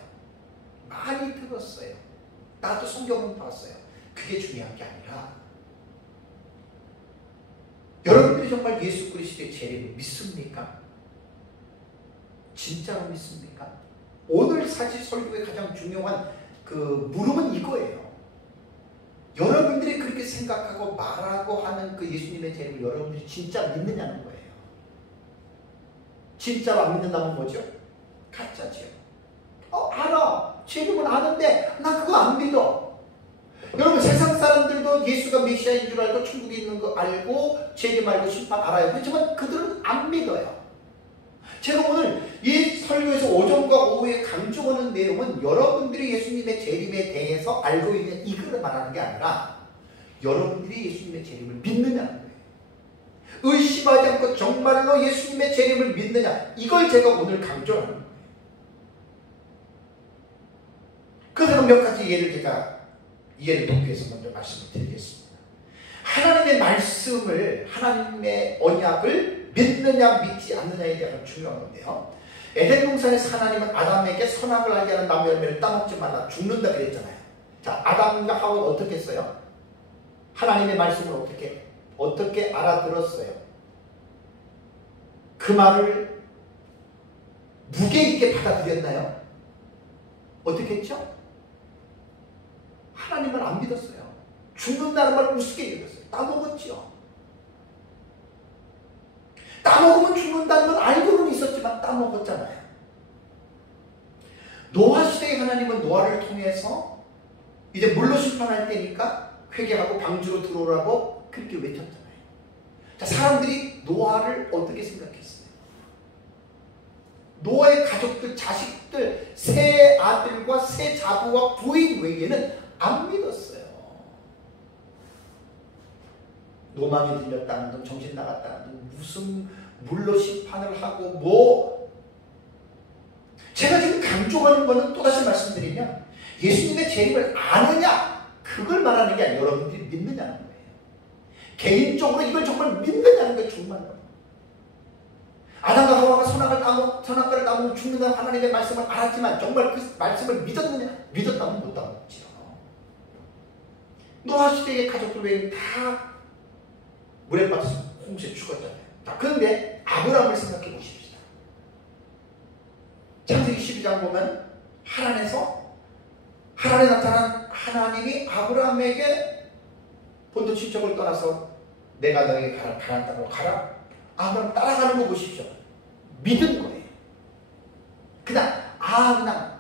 많이 들었어요. 나도 성경은 봤어요. 그게 중요한 게 아니라 여러분들이 정말 예수 그리스도의 재림을 믿습니까? 진짜로 믿습니까? 오늘 사실 설교의 가장 중요한 그 물음은 이거예요. 여러분들이 그렇게 생각하고 말하고 하는 그 예수님의 재림을 여러분들이 진짜 믿느냐는 거예요. 진짜로 안 믿는다면 뭐죠? 가짜죠. 알아. 재림은 아는데 나 그거 안 믿어. 여러분 세상 사람들도 예수가 메시아인 줄 알고 천국에 있는 거 알고 재림 알고 심판 알아요. 그렇지만 그들은 안 믿어요. 제가 오늘 이 설교에서 오전과 오후에 강조하는 내용은 여러분들이 예수님의 재림에 대해서 알고 있는 이걸 말하는 게 아니라 여러분들이 예수님의 재림을 믿느냐는 거예요. 의심하지 않고 정말로 예수님의 재림을 믿느냐, 이걸 제가 오늘 강조하는 거예요. 그래서 몇 가지 예를 제가 이해를 돕기 위해서 먼저 말씀을 드리겠습니다. 하나님의 말씀을, 하나님의 언약을 믿느냐 믿지 않느냐에 대한 중요한 건데요. 에덴 동산에서 하나님은 아담에게 선악을 알게 하는 나무 열매를 따먹지 말라, 죽는다 그랬잖아요. 자, 아담과 하와는 어떻게 했어요? 하나님의 말씀을 어떻게 알아들었어요? 그 말을 무게 있게 받아들였나요? 어떻게 했죠? 하나님을 안 믿었어요. 죽는다는 말을 우습게 여겼어요. 따먹었죠. 따먹으면 죽는다는 건 알고는 있었지만 따먹었잖아요. 노아 시대의 하나님은 노아를 통해서 이제 물로 심판할 때니까 회개하고 방주로 들어오라고 그렇게 외쳤잖아요. 자, 사람들이 노아를 어떻게 생각했어요? 노아의 가족들, 자식들, 세 아들과 세 자부와 부인 외에는 안 믿었어요. 노망이 들렸다는 둥, 정신 나갔다는 둥, 무슨 물로 심판을 하고 뭐. 제가 지금 강조하는 거는 또다시 말씀드리면 예수님의 재림을 아느냐, 그걸 말하는 게 아니라 여러분들이 믿느냐는 거예요. 개인적으로 이걸 정말 믿느냐는 게 중요한 거예요. 아담과 하와가 선악과를 따먹으면 죽는다는 하나님의 말씀을 알았지만 정말 그 말씀을 믿었느냐? 믿었다면 못 따먹지요. 노아 시대의 가족들 외에는 다 물에 빠져서 홍수에 죽었잖아요. 자, 그런데 아브라함을 생각해 보십시다. 창세기 12장 보면 하나님에 나타난 하나님이 아브라함에게 본토 친척을 떠나서 내가 너에게 가나안 땅으로 가라. 아브라함 따라가는 거 보십시오. 믿은 거예요. 그냥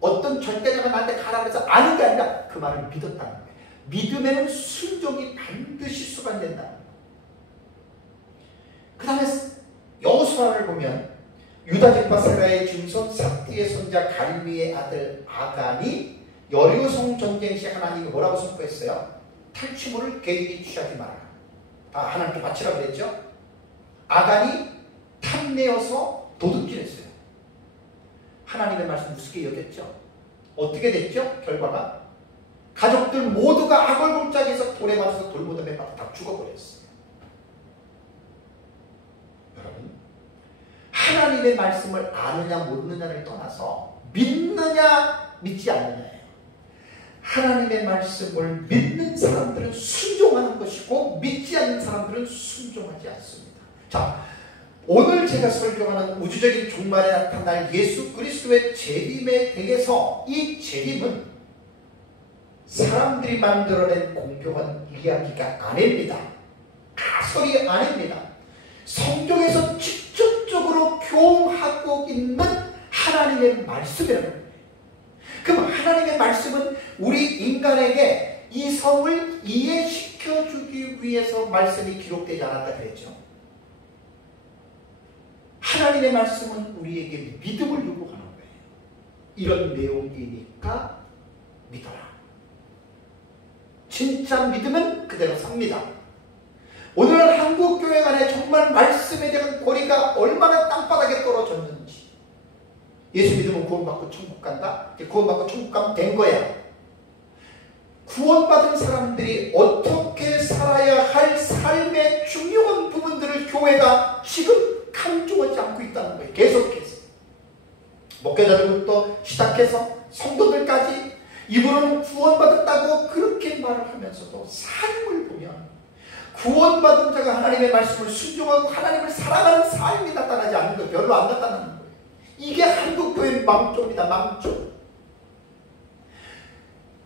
어떤 절대자가 나한테 가라 그래서 아는 게 아니라 그 말을 믿었다는 거예요. 믿음에는 순종이 반드시 수반된다는 거예요. 그 다음에 여호수아를 보면 유다 지파 세라의 증손 삭디의 손자 갈미의 아들 아간이 여리고성 전쟁 시 하나님이 뭐라고 선포했어요? 탈취물을 개인이 취하지 마라. 하나님께 바치라 그랬죠? 아간이 탐내어서 도둑질했어요. 하나님의 말씀 우습게 여겼죠? 어떻게 됐죠? 결과가 가족들 모두가 아골골짜기에서 돌에 맞아서 돌무덤에 빠져 다 죽어버렸어요. 여러분, 하나님의 말씀을 아느냐 모르느냐를 떠나서 믿느냐 믿지 않느냐예요. 하나님의 말씀을 믿는 사람들은 순종하는 것이고 믿지 않는 사람들은 순종하지 않습니다. 자, 오늘 제가 설교하는 우주적인 종말에 나타날 예수 그리스도의 재림에 대해서 이 재림은 사람들이 만들어낸 공평한 이야기가 아닙니다. 가설이 아닙니다. 성경에서 직접적으로 교훈하고 있는 하나님의 말씀이라는 거예요. 그럼 하나님의 말씀은 우리 인간에게 이 성을 이해시켜주기 위해서 말씀이 기록되지 않았다 그랬죠. 하나님의 말씀은 우리에게 믿음을 요구하는 거예요. 이런 내용이니까 믿어라. 진짜 믿으면 그대로 삽니다. 오늘 한국교회 안에 정말 말씀에 대한 고리가 얼마나 땅바닥에 떨어졌는지, 예수 믿으면 구원받고 천국 간다? 구원받고 천국 가면 된 거야. 구원받은 사람들이 어떻게 살아야 할 삶의 중요한 부분들을 교회가 지금 강조하지 않고 있다는 거예요. 계속해서. 목회자들부터 시작해서 성도들까지 입으로는 구원받았다고 그렇게 말을 하면서도 삶을 보면 구원받은 자가 하나님의 말씀을 순종하고 하나님을 사랑하는 삶이 나타나지 않는 거 별로 안 나타나는 거예요. 이게 한국교회의 망조입니다. 망조.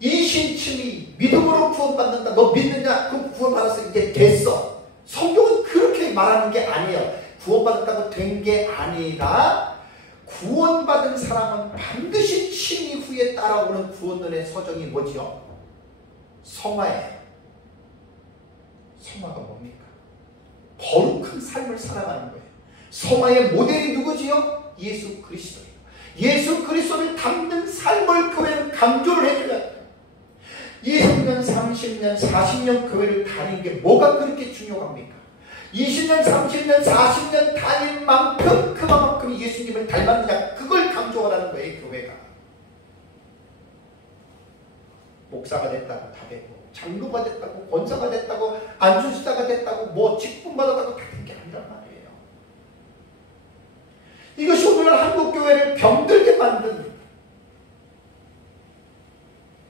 이신침이 믿음으로 구원받는다. 너 믿느냐? 그럼 구원받았어. 이제 됐어. 성경은 그렇게 말하는 게 아니에요. 구원받았다고 된 게 아니라 구원받은 사람은 반드시 침 이후에 따라오는 구원론의 서정이 뭐지요? 성화예요. 성화가 뭡니까? 거룩한 삶을 살아가는 거예요. 성화의 모델이 누구지요? 예수 그리스도예요. 예수 그리스도를 담는 삶을 교회는 강조를 해줘야 돼요. 20년, 30년, 40년 교회를 다니는 게 뭐가 그렇게 중요합니까? 20년, 30년, 40년 다닌 만큼 그만큼 예수님을 닮았느냐, 그걸 강조하라는 거예요. 교회가. 목사가 됐다고 다 되고, 장로가 됐다고, 권사가 됐다고, 안수지사가 됐다고, 뭐 직분 받았다고 다 된 게 아니란 말이에요. 이것이 오늘날 한국교회를 병들게 만든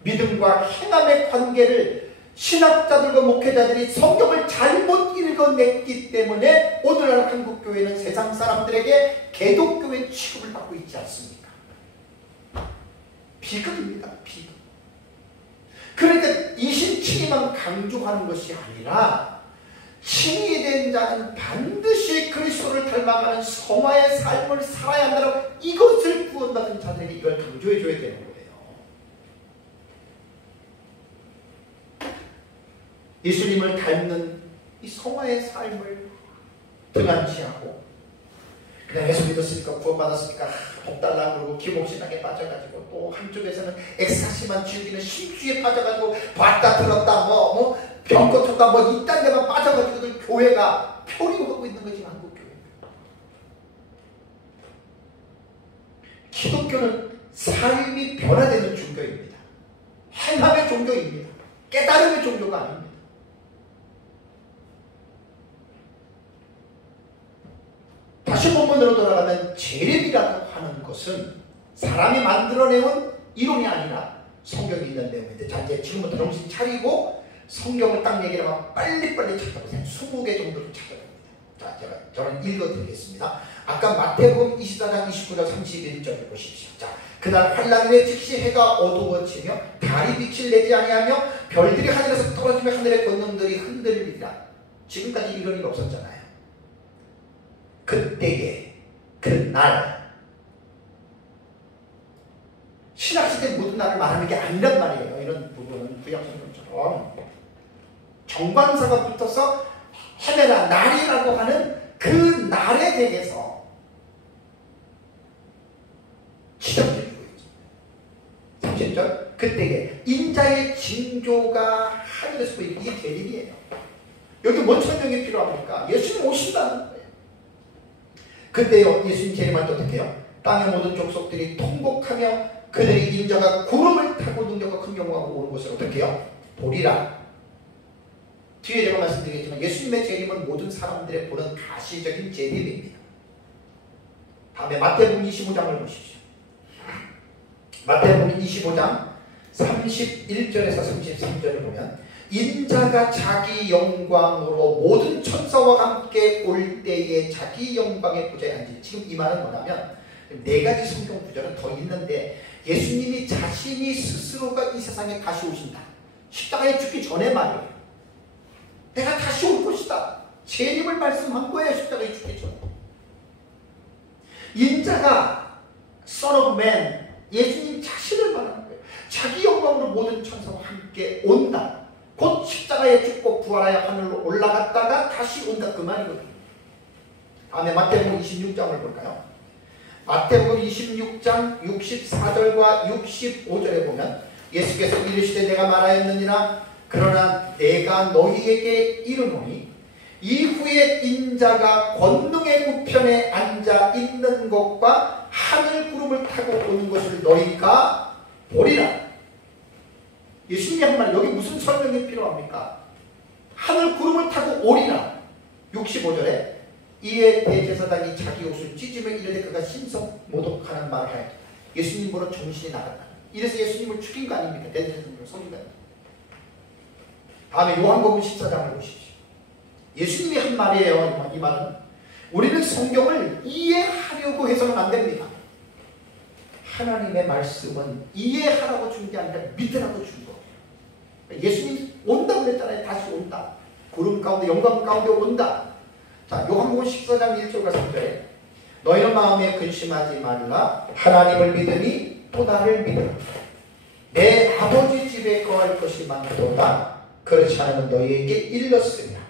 믿음과 행함의 관계를 신학자들과 목회자들이 성경을 잘못 읽어냈기 때문에 오늘날 한국교회는 세상 사람들에게 개독교회 취급을 받고 있지 않습니까? 비극입니다. 비극. 그러니까 이신칭의만 강조하는 것이 아니라 칭의에 대한 자는 반드시 그리스도를 닮아가는 성화의 삶을 살아야 한다고 이것을 구원받은 자들에게 이걸 강조해 줘야 되는 거예요. 예수님을 닮는 이 성화의 삶을 등한시하고 그냥 예수 믿었으니까 구원받았으니까 복 달라 그러고 기복신앙에 빠져가지고 또 한쪽에서는 엑스타시만 즐기는 심주에 빠져가지고 봤다 들었다 병 고쳤다 이딴 데만 빠져가지고들 교회가 표리하고 있는 거지. 한국교회. 기독교는 삶이 변화되는 종교입니다. 행함의 종교입니다. 깨달음의 종교가 아닙니다. 다시 본문으로 돌아가면 재림이라고 하는 것은 사람이 만들어내온 이론이 아니라 성경에 있는 내용인데, 자 이제 지금부터 정신 차리고 성경을 딱 얘기하면 빨리빨리 찾아보세요. 20개 정도를 찾아봅니다. 자, 저는 읽어드리겠습니다. 아까 마태복음 24장 29절 31절을 보십시오. 자, 그날 환난 후에 즉시 해가 어두워지며 달이 빛을 내지 아니하며 별들이 하늘에서 떨어지며 하늘의 권능들이 흔들리리라. 지금까지 이런 일 없었잖아요. 그때에 그날 신학시대 모든 날을 말하는 게 아니란 말이에요. 이런 부분은 구약성경처럼 정관사가 붙어서 헤매라 날이라고 하는 그 날에 대해서 지적해주고 있죠. 30절 그때에 인자의 징조가 하늘에서 보이는 이게 재림이에요. 여기 뭔 설명이 필요합니까? 예수님 오신다는 거예요. 그때요 예수님 재림할 때 어떻게 해요? 땅의 모든 족속들이 통곡하며 그들이 인자가 구름을 타고 능력과 큰 영광으로 오는 것을 어떻게 해요? 보리라. 뒤에 제가 말씀드리겠지만 예수님의 재림은 모든 사람들의 보는 가시적인 재림입니다. 다음에 마태복음 25장을 보십시오. 마태복음 25장 31절에서 33절을 보면 인자가 자기 영광으로 모든 천사와 함께 올 때에 자기 영광의 보좌에 앉으리. 지금 이 말은 뭐냐면 네 가지 성경 구절은 더 있는데 예수님이 자신이 스스로가 이 세상에 다시 오신다. 십자가에 죽기 전에 말이에요. 내가 다시 올 것이다. 재림을 말씀한 거예요. 십자가에 죽기 전에. 인자가 Son of Man, 예수님 자신을 말하는 거예요. 자기 영광으로 모든 천사와 함께 온다. 곧 십자가에 죽고 부활하여 하늘로 올라갔다가 다시 온다. 그 말이거든요. 다음에 마태복음 26장을 볼까요? 마태복음 26장 64절과 65절에 보면 예수께서 이르시되 내가 말하였느니라. 그러나 내가 너희에게 이르노니 이후에 인자가 권능의 우편에 앉아 있는 것과 하늘 구름을 타고 오는 것을 너희가 보리라. 예수님이 한 말, 여기 무슨 설명이 필요합니까? 하늘 구름을 타고 오리라. 65절에 이에 대제사장이 자기 옷을 찢으며 이르되 그가 신성모독하는 말을 하였다. 예수님으로 정신이 나갔다. 이래서 예수님을 죽인 거 아닙니까? 대제사장을 속인 거 아닙니까? 다음에 요한복음 14장을 보십시오. 예수님이 한 말이에요. 이 말은 우리는 성경을 이해하려고 해서는 안 됩니다. 하나님의 말씀은 이해하라고 준 게 아니라 믿으라고 준 거예요. 예수님 온다고 그랬잖아요. 다시 온다. 구름 가운데 영광 가운데 온다. 자, 요한복음 14장 1절과 3절에 너희는 마음에 근심하지 말라. 하나님을 믿으니 또 나를 믿으라. 내 아버지 집에 거할 것이 많도다. 그렇지 않으면 너희에게 일렀으리라.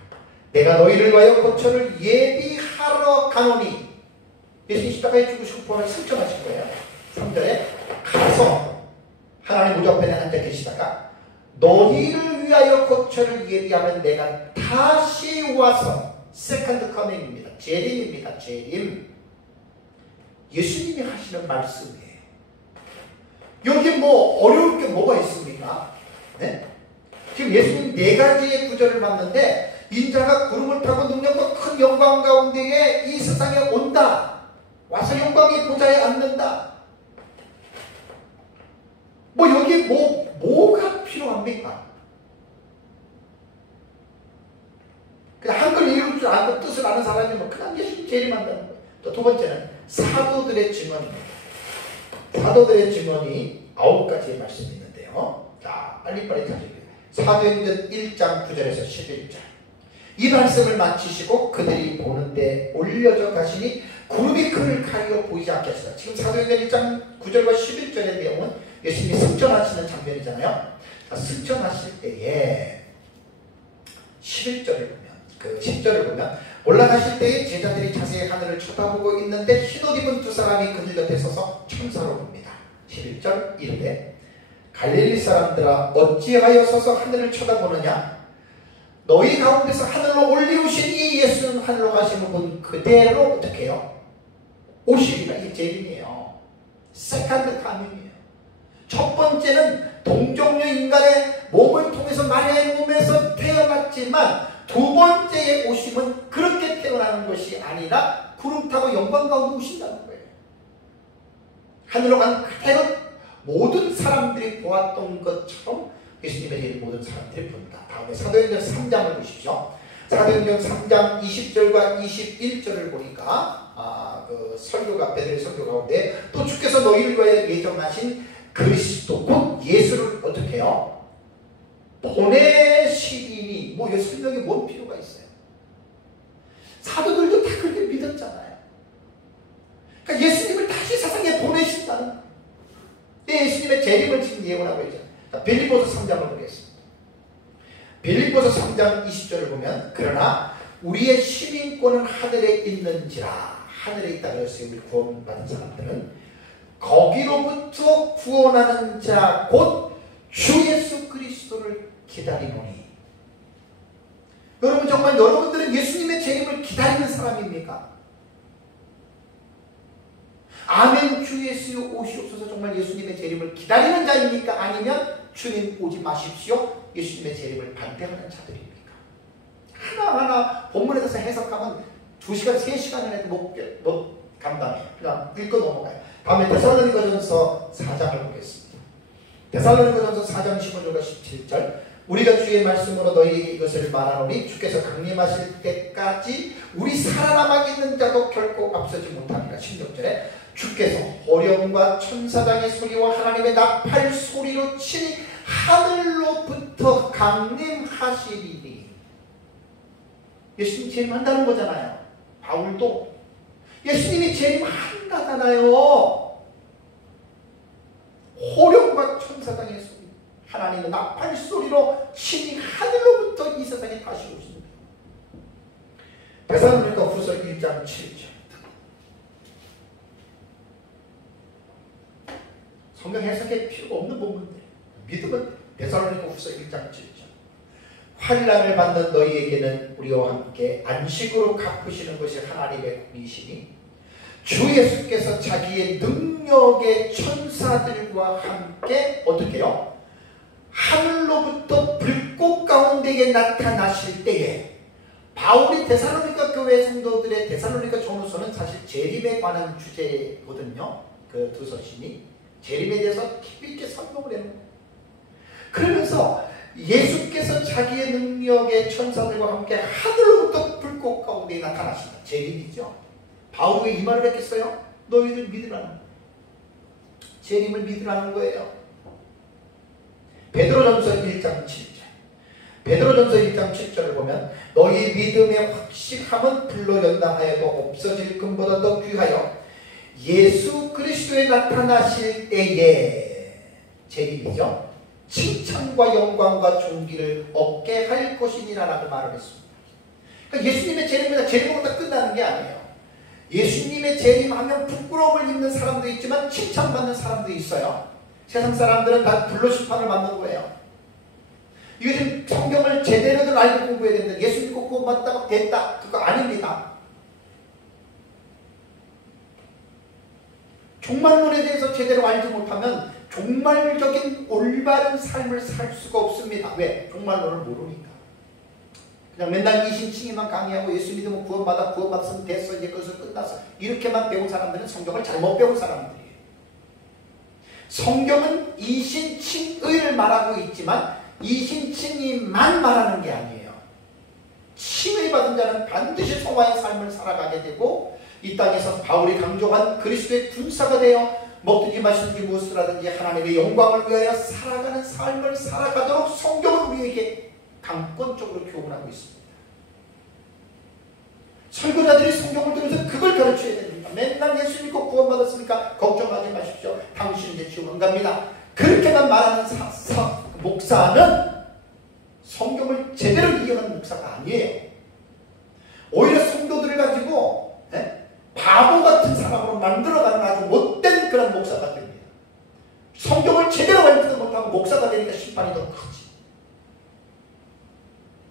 내가 너희를 위하여 거처를 예비하러 가노니. 예수님 십자가에 죽으시고 부활을 승천하신 거예요. 3절에 가서 하나님 우좌편에 앉아 계시다가 너희를 위하여 거처를 예비하면 내가 다시 와서 세컨드 커밍입니다. 재림입니다. 재림. 예수님이 하시는 말씀이에요. 여기 뭐 어려울 게 뭐가 있습니까? 네? 지금 예수님 네 가지의 구절을 봤는데 인자가 구름을 타고 능력과 큰 영광 가운데에 이 세상에 온다. 와서 영광의 보좌에 앉는다. 뭐 여기 뭐가 필요합니까? 그냥 한글 읽을 줄 알고 뜻을 아는 사람이면 그냥 예수님 재림한다는 거예요. 또 두 번째는 사도들의 증언입니다. 사도들의 증언이 9가지의 말씀이 있는데요. 자, 빨리빨리 찾으세요. 사도행전 1장 9절에서 11절. 이 말씀을 마치시고 그들이 보는데 올려져 가시니 구름이 그를 가리어 보이지 않게 하시다. 지금 사도행전 1장 9절과 11절의 내용은 예수님이 승천하시는 장면이잖아요. 자, 승천하실 때에 11절을 보면, 그 10절을 보면 올라가실 때에 제자들이 자세히 하늘을 쳐다보고 있는데 흰옷 입은 두 사람이 그들 곁에 서서 천사로 봅니다. 11절 이르되 갈릴리 사람들아 어찌하여 서서 하늘을 쳐다보느냐? 너희 가운데서 하늘로 올리우신 이 예수는 하늘로 가시는 분 그대로 어떻게 해요? 오시리라. 이게 재림이에요. 세컨드 카밍이에요. 첫 번째는 동정녀 인간의 몸을 통해서 마리아의 몸에서 태어났지만 두 번째의 오심은 그렇게 태어나는 것이 아니라 구름 타고 영광 가운데 오신다는 거예요. 하늘로 간 그대로 모든 사람들이 보았던 것처럼 예수님의 재림 모든 사람들이 본다. 다음에 사도행전 3장을 보십시오. 사도행전 3장 20절과 21절을 보니까 그 설교가 베드로의 설교 가운데 또 주께서 너희를 위하여 예정하신 그리스도 곧 예수를 어떻게 해요? 보내시리니 뭐 설명이 뭔 필요가 있어요? 사도들도 다 그렇게 믿었잖아요. 그러니까 예수님을 다시 세상에 보내신다는 거예요. 예수님의 재림을 지금 예언하고 있잖아요. 빌립보서 3장을 보겠습니다. 빌립보서 3장 20절을 보면 그러나 우리의 시민권은 하늘에 있는지라. 하늘에 있다 그랬어요. 우리 구원받은 사람들은 거기로부터 구원하는 자 곧 주 예수 그리스도를 기다리노니. 여러분 정말 여러분들은 예수님의 재림을 기다리는 사람입니까? 아멘 주 예수 오시옵소서. 정말 예수님의 재림을 기다리는 자입니까? 아니면 주님 오지 마십시오 예수님의 재림을 반대하는 자들입니까? 하나하나 본문에서 해석하면 2시간 3시간을 해도 못 감당해요. 그냥 읽고 넘어가요. 다음에 데살로니가전서 4장을 보겠습니다. 데살로니가전서 4장 15절과 17절. 우리가 주의 말씀으로 너희에게 이것을 말하노니 주께서 강림하실 때까지 우리 살아남아있는 자도 결코 앞서지 못합니다. 16절에 주께서 호령과 천사장의 소리와 하나님의 나팔 소리로 친히 하늘로부터 강림하시리니. 예수님 재림한다는 거잖아요. 바울도 예수님이 재림한다잖아요. 호령과 천사장의 소리, 하나님의 나팔 소리로 친히 하늘로부터 이 세상에 다시 오십니다. 데살로니가 후서 1장 7절. 성경 해석에 필요가 없는 부분들 믿으면 데살로니가 후서 1장 7절. 환난을 받는 너희에게는 우리와 함께 안식으로 갚으시는 것이 하나님의 공이시니 주 예수께서 자기의 능력의 천사들과 함께 어떻게 해요? 하늘로부터 불꽃 가운데에 나타나실 때에 바울이 데살로니가 교회 성도들의 데살로니가 전후서는 사실 재림에 관한 주제거든요. 그 두 서신이 재림에 대해서 깊이 있게 설명을 해놓은 거예요. 그러면서 예수께서 자기의 능력의 천사들과 함께 하늘로부터 불꽃 가운데 나타나신다. 재림이죠. 바울이 왜 이 말을 했겠어요? 너희들 믿으라는 거예요. 재림을 믿으라는 거예요. 베드로전서 1장 7절. 베드로전서 1장 7절을 보면 너희 믿음의 확실함은 불로 연당하여도 없어질 금보다 더 귀하여 예수 그리스도에 나타나실 때에 재림이죠. 칭찬과 영광과 존귀를 얻게 할 것이니라 라고 말을 했습니다. 그러니까 예수님의 재림은 다 끝나는 게 아니에요. 예수님의 재림하면 부끄러움을 입는 사람도 있지만 칭찬받는 사람도 있어요. 세상 사람들은 다 불로 심판을 받는 거예요. 요즘 성경을 제대로들 알고 공부해야 됩니다. 예수 믿고 구원받다가 됐다. 그거 아닙니다. 종말론에 대해서 제대로 알지 못하면 종말적인 올바른 삶을 살 수가 없습니다. 왜? 종말론을 모르니까. 그냥 맨날 이신칭의만 강의하고 예수 믿으면 구원받았으면 됐어. 이제 그것을 끝났어. 이렇게만 배운 사람들은 성경을 잘못 배운 사람들이에요. 성경은 이신칭의를 말하고 있지만 이신칭의만 말하는 게 아니에요. 칭의받은 자는 반드시 성화의 삶을 살아가게 되고 이 땅에서 바울이 강조한 그리스도의 군사가 되어 먹든지 마시든지 무엇을 하든지 하나님의 영광을 위하여 살아가는 삶을 살아가도록 성경은 우리에게 강권적으로 교훈하고 있습니다. 설교자들이 성경을 들으면서 그걸 가르쳐야 됩니다. 맨날 예수 믿고 구원받았으니까 걱정하지 마십시오. 당신은 이제 지옥 안 갑니다. 그렇게만 말하는 목사는 성경을 제대로 이해하는 목사가 아니에요. 오히려 성도들을 가지고 바보 같은 사람으로 만들어가는 아주 못된 그런 목사가 됩니다. 성경을 제대로 알지도 못하고 목사가 되니까 심판이 더 크지.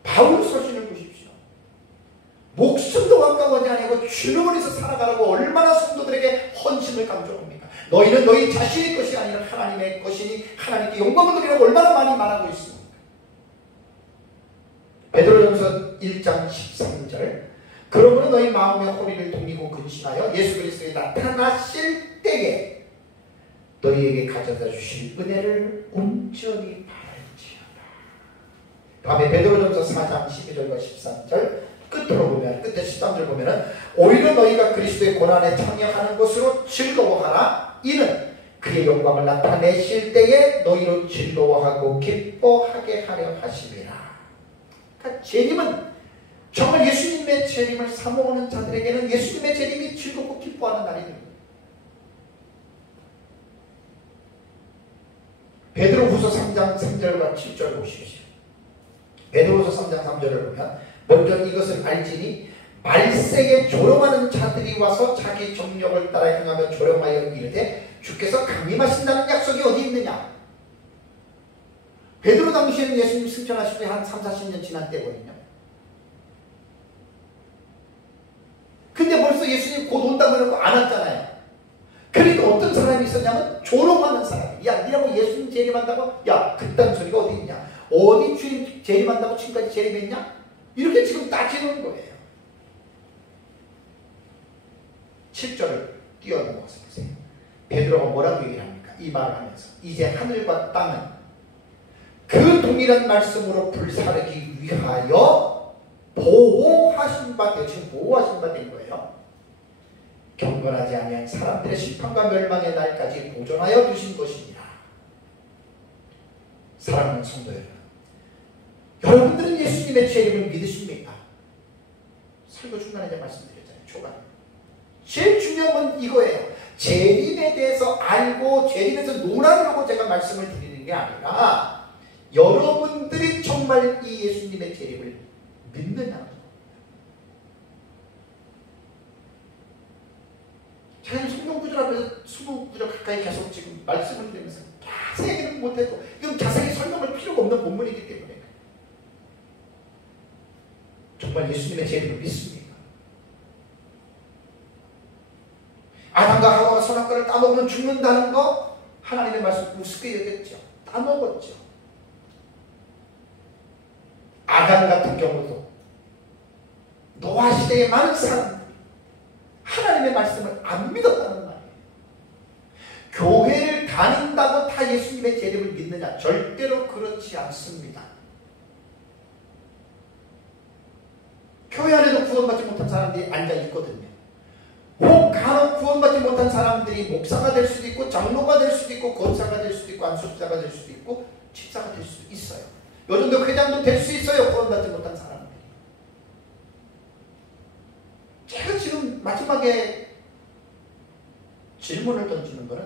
바울 서신을 보십시오. 목숨도 가까워하지 아니고 주를 위해서 살아가라고 얼마나 성도들에게 헌신을 강조합니까? 너희는 너희 자신의 것이 아니라 하나님의 것이니 하나님께 영광을 드리라고 얼마나 많이 말하고 있습니까? 베드로전서 1장 13절. 그러므로 너희 마음의 허리를 돌리고 근신하여 예수 그리스도에 나타나실 때에 너희에게 가져다 주실 은혜를 온전히 바랄지어다. 다음에 베드로전서 4장 12절과 13절 끝으로 보면 끝에 13절 보면은 오히려 너희가 그리스도의 고난에 참여하는 것으로 즐거워하라. 이는 그의 영광을 나타내실 때에 너희로 즐거워하고 기뻐하게 하려 하심이라. 그러니까 재림은 정말 예수님의 재림을 사모하는 자들에게는 예수님의 재림이 즐겁고 기뻐하는 날이 됩니다. 베드로후서 3장 3절과 7절 보십시오. 베드로후서 3장 3절을 보면 먼저 이것을 알지니 말세에 조롱하는 자들이 와서 자기 정력을 따라 행하며 조롱하여 이르되 주께서 강림하신다는 약속이 어디 있느냐. 베드로 당시에는 예수님 승천하실 때 한 3, 40년 지난 때거든요. 근데 벌써 예수님 곧 온다고 해놓고 안 왔잖아요. 그러니까 어떤 사람이 있었냐면 조롱하는 사람이, 야 니라고 예수님 재림한다고? 야 그딴 소리가 어디 있냐? 어디 주님 재림한다고 지금까지 재림했냐? 이렇게 지금 따지는 거예요. 7절을 뛰어넘어서 보세요. 베드로가 뭐라고 얘기를 합니까? 이 말을 하면서 이제 하늘과 땅은 그 동일한 말씀으로 불사르기 위하여 보호하신 바 되어, 지금 보호하신 바 된 거예요. 경건하지 아니한 사람들의 심판과 멸망의 날까지 보존하여 두신 것이니라. 사랑하는 성도 여러분, 여러분들은 예수님의 재림을 믿으십니까? 설교 중간에 제가 말씀드렸잖아요. 초반에. 제일 중요한 건 이거예요. 재림에 대해서 알고 재림에서 논하려고 제가 말씀을 드리는 게 아니라 여러분들이 정말 이 예수님의 재림을 믿느냐. 제가 성경 구절 앞에서 20구절 가까이 계속 지금 말씀을 드리면서 자세히는 못해도 이건 자세히 설명할 필요가 없는 본문이기 때문에 정말 예수님의 재림을 믿습니까? 선악과를 따먹으면 죽는다는 거 하나님의 말씀 우습게 여겼죠. 따먹었죠. 아간 같은 경우도 노아 시대의 많은 사람들이 하나님의 말씀을 안 믿었다는 말이에요. 교회를 다닌다고 다 예수님의 재림을 믿느냐? 절대로 그렇지 않습니다. 교회 안에도 구원받지 못한 사람들이 앉아있거든요. 혹 간혹 구원받지 못한 사람들이 목사가 될 수도 있고 장로가 될 수도 있고 권사가 될 수도 있고 안수자가 될 수도 있고 집사가 될 수도 있어요. 요즘도 회장도 될 수 있어요. 구원받지 못한 사람들이. 제가 지금 마지막에 질문을 던지는 거는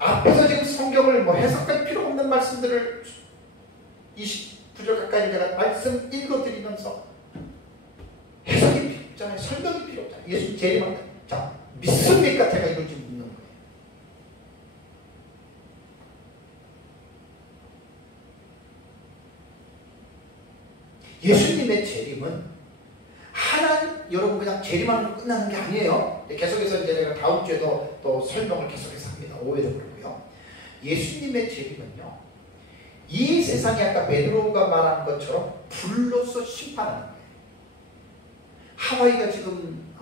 앞에서 지금 성경을 해석할 필요 없는 말씀들을 29절 가까이 제가 말씀 읽어드리면서 해석이 필요 없잖아요. 설명이 필요 없잖아요. 예수님 재림한다. 자, 믿습니까? 제가 이걸 지금 묻는 거예요. 예수님의 재림은 여러분 그냥 재림하는 거 끝나는 게 아니에요. 계속해서 이제 제가 다음 주에도 또 설명을 계속해서 합니다. 오해도 그렇고요. 예수님의 재림은요, 이 세상이 아까 베드로가 말한 것처럼 불로서 심판하는 거예요. 하와이가 지금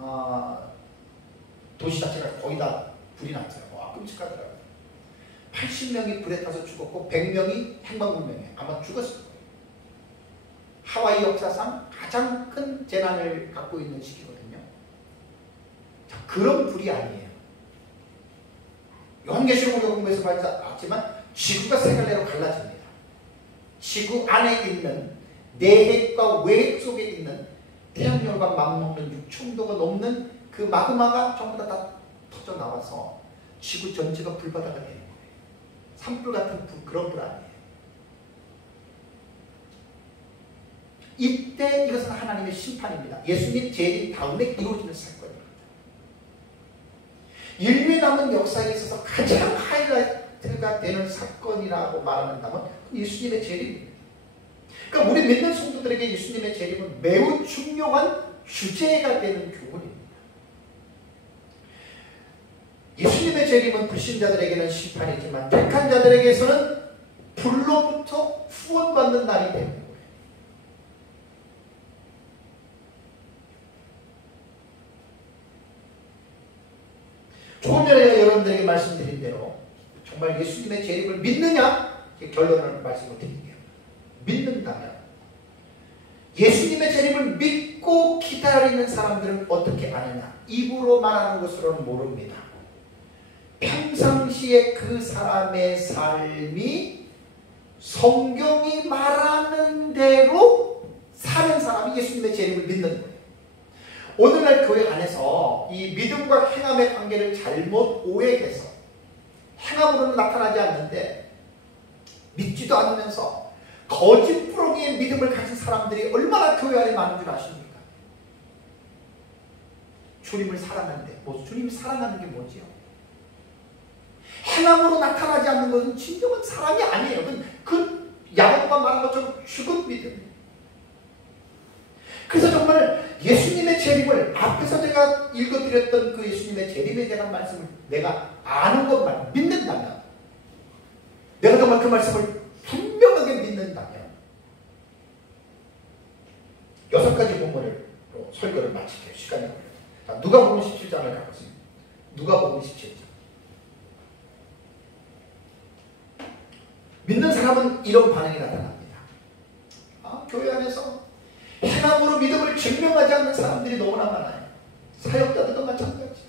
도시 자체가 거의 다 불이 났어요. 와, 끔찍하더라고요. 80명이 불에 타서 죽었고 100명이 행방불명이에요. 아마 죽었을 거예요. 하와이 역사상 가장 큰 재난을 갖고 있는 시기거든요. 자, 그런 불이 아니에요. 요한계시록 공부에서 봤지만 지구가 세 갈래로 갈라집니다. 지구 안에 있는 내핵과 외핵 속에 있는 태양열과 맞먹는 6,000도가 넘는 그 마그마가 전부 다 터져 나와서 지구 전체가 불바다가 되는 거예요. 산불 같은 불, 그런 불 아니에요. 이때 이것은 하나님의 심판입니다. 예수님 재림 다음에 이루어지는 사건입니다. 인류의 남은 역사에 있어서 가장 하이라이트가 되는 사건이라고 말한다면 예수님의 재림입니다. 그러니까 우리 믿는 성도들에게 예수님의 재림은 매우 중요한 주제가 되는 교훈입니다. 예수님의 재림은 불신자들에게는 심판이지만 택한 자들에게서는 불로부터 후원받는 날이 됩니다. 조금 전에 여러분들에게 말씀드린 대로 정말 예수님의 재림을 믿느냐? 결론을 말씀을 드릴게요. 믿는다면 예수님의 재림을 믿고 기다리는 사람들은 어떻게 아느냐? 입으로 말하는 것으로는 모릅니다. 평상시에 그 사람의 삶이 성경이 말하는 대로 사는 사람이 예수님의 재림을 믿는 거예요. 오늘날 교회 안에서 이 믿음과 행함의 관계를 잘못 오해해서 행함으로는 나타나지 않는데 믿지도 않으면서 거짓부렁이의 믿음을 가진 사람들이 얼마나 교회 안에 많은 줄 아십니까? 주님을 사랑하는데 주님을 사랑하는 게 뭐지요? 행함으로 나타나지 않는 것은 진정한 사랑이 아니에요. 그 야고보가 말한 것처럼 죽은 믿음. 그래서 정말 예수님의 재림을 앞에서 제가 읽어드렸던 그 예수님의 재림에 대한 말씀을 내가 아는 것만 믿는다면, 내가 정말 그 말씀을 분명하게 믿는다면 6가지 본문을 설교를 마칠게요. 시간이 걸려요. 자, 누가복음 17장을 가보세요. 누가복음 17장. 믿는 사람은 이런 반응이 나타납니다. 교회 안에서 행함으로 믿음을 증명하지 않는 사람들이 너무나 많아요. 사역자들도 마찬가지.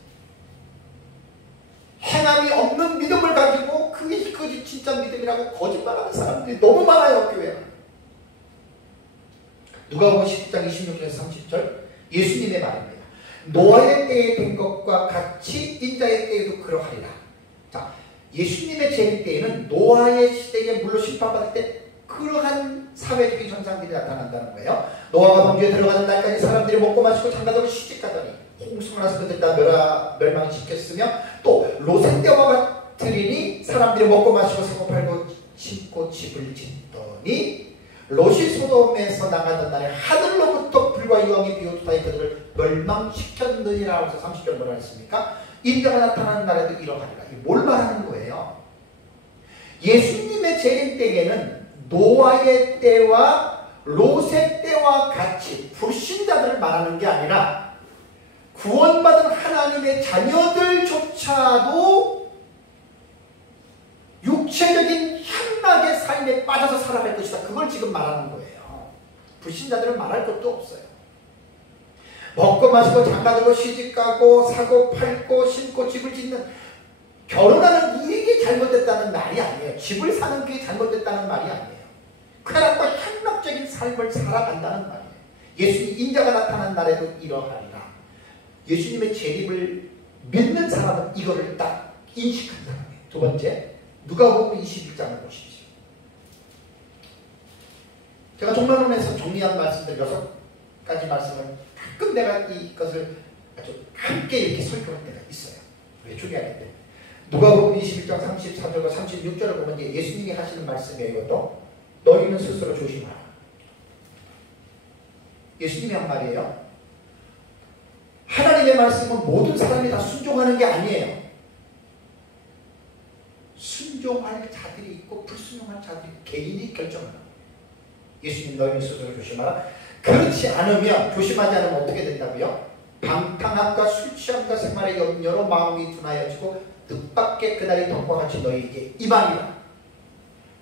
행함이 없는 믿음을 가지고 그게 진짜 믿음이라고 거짓말하는 사람들이 너무 많아요. 교회에. 누가복음 10장 26절에서 30절 예수님의 말입니다. 노아의 때에 된 것과 같이 인자의 때에도 그러하리라. 자, 예수님의 재림 때에는 노아의 시대에 물로 심판받을 때 그러한 사회적인 현상들이 나타난다는 거예요. 노아가 방주에 들어가는 날까지 사람들이 먹고 마시고 장가들고 시집가더니 홍수가 나서 그들 다 멸망시켰으며 또 롯의 때와 같으리니 사람들이 먹고 마시고 사고 팔고 심고 집을 짓더니 롯이 소돔에서 나가던 날에 하늘로부터 불과 유황이 비오투다에 그들을 멸망시켰느니라. 하면서 30절 뭐라 했습니까? 인자가 나타나는 날에도 이러하리라. 뭘 말하는 거예요? 예수님의 재림 때에는 노아의 때와 롯의 때와 같이 불신자들을 말하는 게 아니라 구원받은 하나님의 자녀들조차도 육체적인 향락의 삶에 빠져서 살아갈 것이다. 그걸 지금 말하는 거예요. 불신자들은 말할 것도 없어요. 먹고 마시고 장가들고 시집가고 사고 팔고 심고 집을 짓는, 결혼하는 이게 잘못됐다는 말이 아니에요. 집을 사는 게 잘못됐다는 말이 아니에요. 쾌락과 향락적인 삶을 살아간다는 말이에요. 예수님 인자가 나타난 날에도 이러하리라. 예수님의 재림을 믿는 사람은 이거를 딱 인식한 사람이에요. 두 번째, 누가복음 21장을 보십시오. 제가 종말론에서 정리한 말씀들 6가지 말씀을 가끔 내가 이것을 아주 함께 이렇게 설교할 때가 있어요. 왜 중요하겠대? 누가복음 21장 34절과 36절을 보면 예수님이 하시는 말씀이에요. 이것도 너희는 스스로 조심하라. 예수님이 한 말이에요. 하나님의 말씀은 모든 사람이 다 순종하는 게 아니에요. 순종할 자들이 있고 불순종할 자들이 개인이 결정하는 거예요. 예수님 너희는 스스로 조심하라. 그렇지 않으면, 조심하지 않으면 어떻게 된다고요? 방탕함과 술 취함과 생활의 염려로 마음이 둔하여지고 뜻밖의 그날이 덕과 같이 너희에게 임하리라.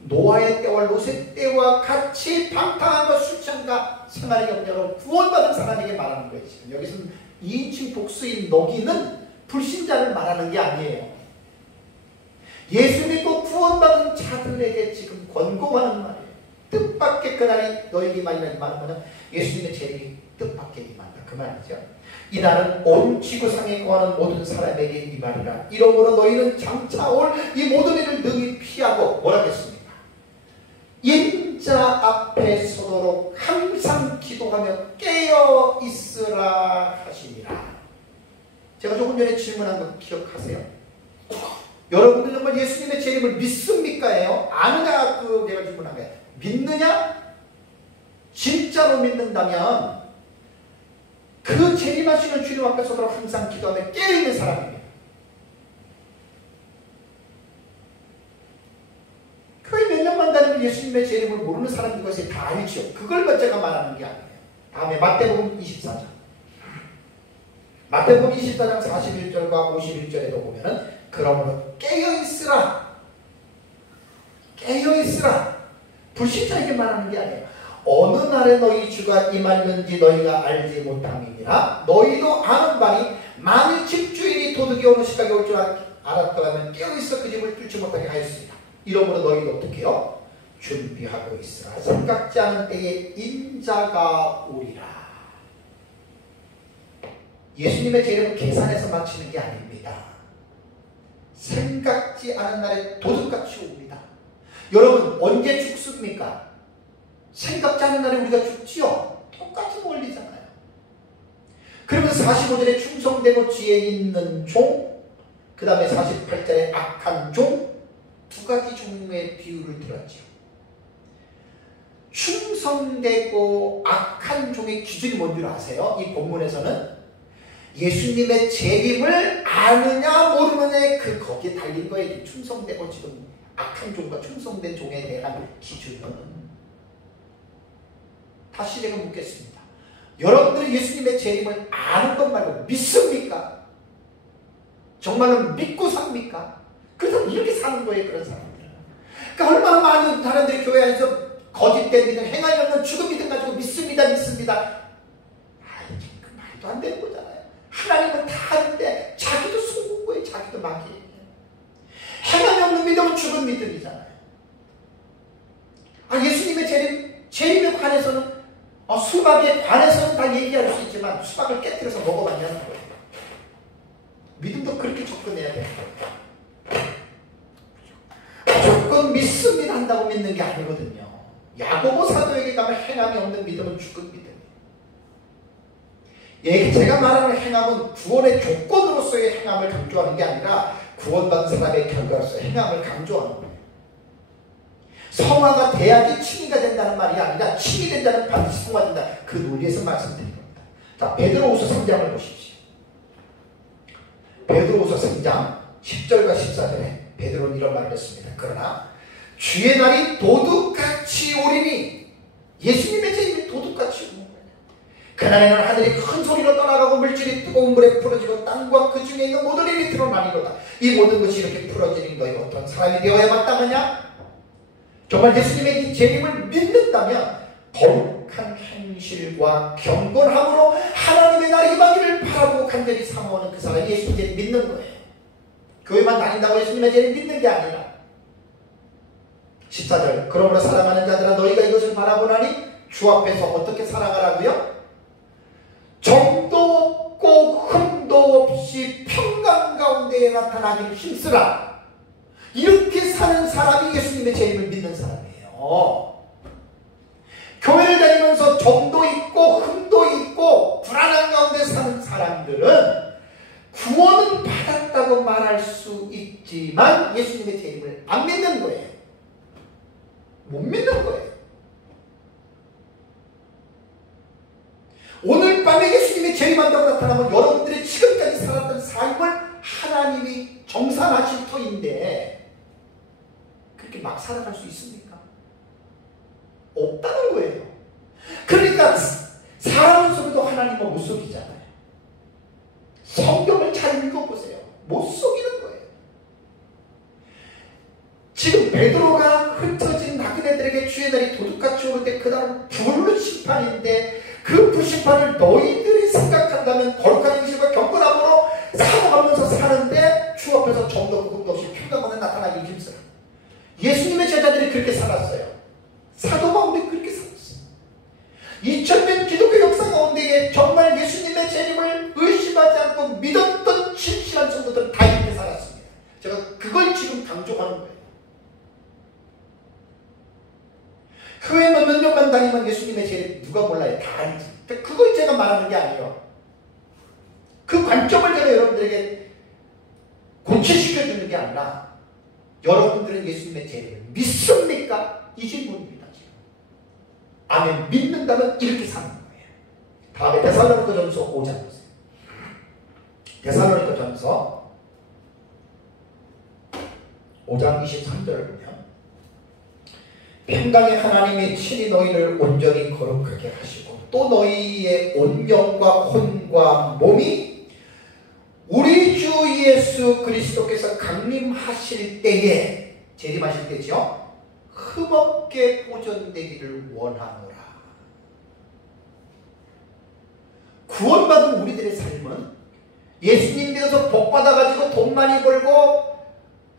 노아의 때와 롯의 때와 같이 방탕함과 술 취함과 생활의 염려로 구원받은 사람에게 말하는 거예요. 지금 여기서는 2인칭 복수인 너희는 불신자를 말하는 게 아니에요. 예수 믿고 구원받은 자들에게 지금 권고하는 말이에요. 뜻밖의 그날이 너에게 임하리라. 이 말은 뭐냐? 예수님의 재림이 뜻밖의 임한다. 그 말이죠. 이날은 온 지구상에 거하는 모든 사람에게 임하리라. 이러므로 너희는 장차 올 이 모든 일을 능히 피하고 뭐라겠습니까? 인자 앞에 서도록 항상 기도하며 깨어 있으라 하시니라. 제가 조금 전에 질문한 거 기억하세요? 여러분들 정말 예수님의 재림을 믿습니까?예요? 아느냐? 제가 질문한 거예요. 믿느냐? 진짜로 믿는다면 그 재림하시는 주님 앞에 서도록 항상 기도하며 깨어있는 사람입니다. 거의 몇 년만 다니면 예수님의 재림을 모르는 사람들 것이 다 알죠. 그걸 제가 말하는 게 아니에요. 다음에 마태복음 24장. 마태복음 24장 41절과 51절에도 보면은 그러므로 깨어있으라. 깨어있으라. 불신자에게 말하는 게 아니에요. 어느 날에 너희 주가 임하는지 너희가 알지 못함이니라. 너희도 아는 바니 만일 집주인이 도둑이 오는 시각에 올 줄 알았더라면 깨어있어 그 집을 뚫지 못하게 하였습니다. 이러므로 너희도 어떻게 해요? 준비하고 있으라. 생각지 않은 때에 인자가 오리라. 예수님의 재림은 계산해서 마치는 게 아닙니다. 생각지 않은 날에 도둑같이 옵니다. 여러분 언제 죽습니까? 생각지 않은 날에 우리가 죽지요. 똑같은 원리잖아요. 그러면 45절에 충성되고 지혜 있는 종, 그 다음에 48절에 악한 종, 두 가지 종류의 비유를 들었죠. 충성되고 악한 종의 기준이 뭔 줄 아세요? 이 본문에서는 예수님의 재림을 아느냐 모르느냐에 거기에 달린 거예요. 충성되고 지금 악한 종과 충성된 종에 대한 기준은. 다시 제가 묻겠습니다. 여러분들은 예수님의 재림을 아는 것 말고 믿습니까? 정말로 믿고 삽니까? 그래서 이렇게 사는 거예요. 그런 사람들은. 그러니까 얼마나 많은 사람들이 교회 안에서 거짓된 믿음, 행함이 없는 죽은 믿음 가지고 믿습니다. 그 말도 안 되는 거잖아요. 하나님은 다 아는데 자기도 속은 거예요. 자기도 마귀예요. 행함이 없는 믿음은 죽은 믿음이잖아요. 예수님의 재림에 관해서는 수박에 관해서는 다 얘기할 수 있지만 수박을 깨뜨려서 먹어봤냐는 거예요. 믿음도 그렇게 접근해야 되는 거예요. 무조건 믿습니다 한다고 믿는 게 아니거든요. 야고보 사도에게 가면 행함이 없는 믿음은 죽은 믿음이에요. 제가 말하는 행함은 구원의 조건으로서의 행함을 강조하는 게 아니라 구원받은 사람의 결과로서의 행함을 강조하는 거예요. 성화가 돼야지 칭의가 된다는 말이 아니라 칭의 된다는 반드시 성화된다. 그 논리에서 말씀드린 겁니다. 자, 베드로후서 3장을 보십시오. 베드로후서 3장 10절과 14절에 베드로는 이런 말을 했습니다. 그러나 주의 날이 도둑같이 오리니, 예수님의 재림이 도둑같이 오는 거예요. 그날에는 하늘이 큰 소리로 떠나가고 물질이 뜨거운 물에 풀어지고 땅과 그 중에 있는 모든 일이 드러나리로다. 이 모든 것이 이렇게 풀어지는 너희가 어떤 사람이 되어야 마땅하냐? 정말 예수님의 이 재림을 믿는다면 거룩한 행실과 경건함으로 하나님의 나라의 임하기를 바라고 간절히 사모하는 그 사람이 예수님 재림 믿는 거예요. 교회만 다닌다고 예수님의 재림 믿는 게 아니라. 14절, 그러므로 사랑하는 자들아 너희가 이것을 바라보나니 주 앞에서 어떻게 살아가라고요? 정도 없고 흠도 없이 평강 가운데에 나타나기를 힘쓰라. 이렇게 사는 사람이 예수님의 재림을 믿는 사람이에요. 교회를 다니면서 정도 있고 흠도 있고 불안한 가운데 사는 사람들은 구원은 받았다고 말할 수 있지만 예수님의 재림을 안 믿는 거예요. 못 믿는 거예요. 오늘 밤에 예수님이 재림한다고 나타나면 여러분들이 지금까지 살았던 삶을 하나님이 정산하실 터인데 그렇게 막 살아갈 수 있습니까? 없다는 거예요. 그러니까 사람은 속여도 하나님은 못 속이잖아요. 성경을 잘 읽어보세요. 못 속이는 거예요. 지금 베드로가 흩어진 나그네들에게 주의 날이 도둑같이 오를 때 그날은 불로 심판인데 그 불심판을 너희들이 생각한다면 거룩한 행실과 경건함으로 사모하면서 사는데 주 앞에서 정도 없고 흠도 없이 평강하게 나타나기 힘쓰라. 예수님의 제자들이 그렇게 살았어요. 사도 바울이 그렇게 살았어요. 2000년 기독교 역사 가운데에 정말 예수님의 재림을 의심하지 않고 믿었던 진실한 성도들은 다 이렇게 살았습니다. 제가 그걸 지금 강조하는 거예요. 교회 몇 년만 다니면 예수님의 재림 누가 몰라요? 다 알지. 그걸 제가 말하는 게 아니에요. 그 관점을 제가 여러분들에게 고치시켜주는 게 아니라 여러분들은 예수님의 재림을 믿습니까? 이 질문입니다. 지금. 아멘. 믿는다면 이렇게 사는 거예요. 다음에 데살로니가전서 5장 보세요. 데살로니가전서 5장 23절을 보면 평강의 하나님이 친히 너희를 온전히 거룩하게 하시고 또 너희의 온 영과 혼과 몸이 우리 주 예수 그리스도께서 강림하실 때에, 재림하실 때죠, 흠없게 보존되기를 원하노라. 구원받은 우리들의 삶은 예수님 믿어서 복받아가지고 돈 많이 벌고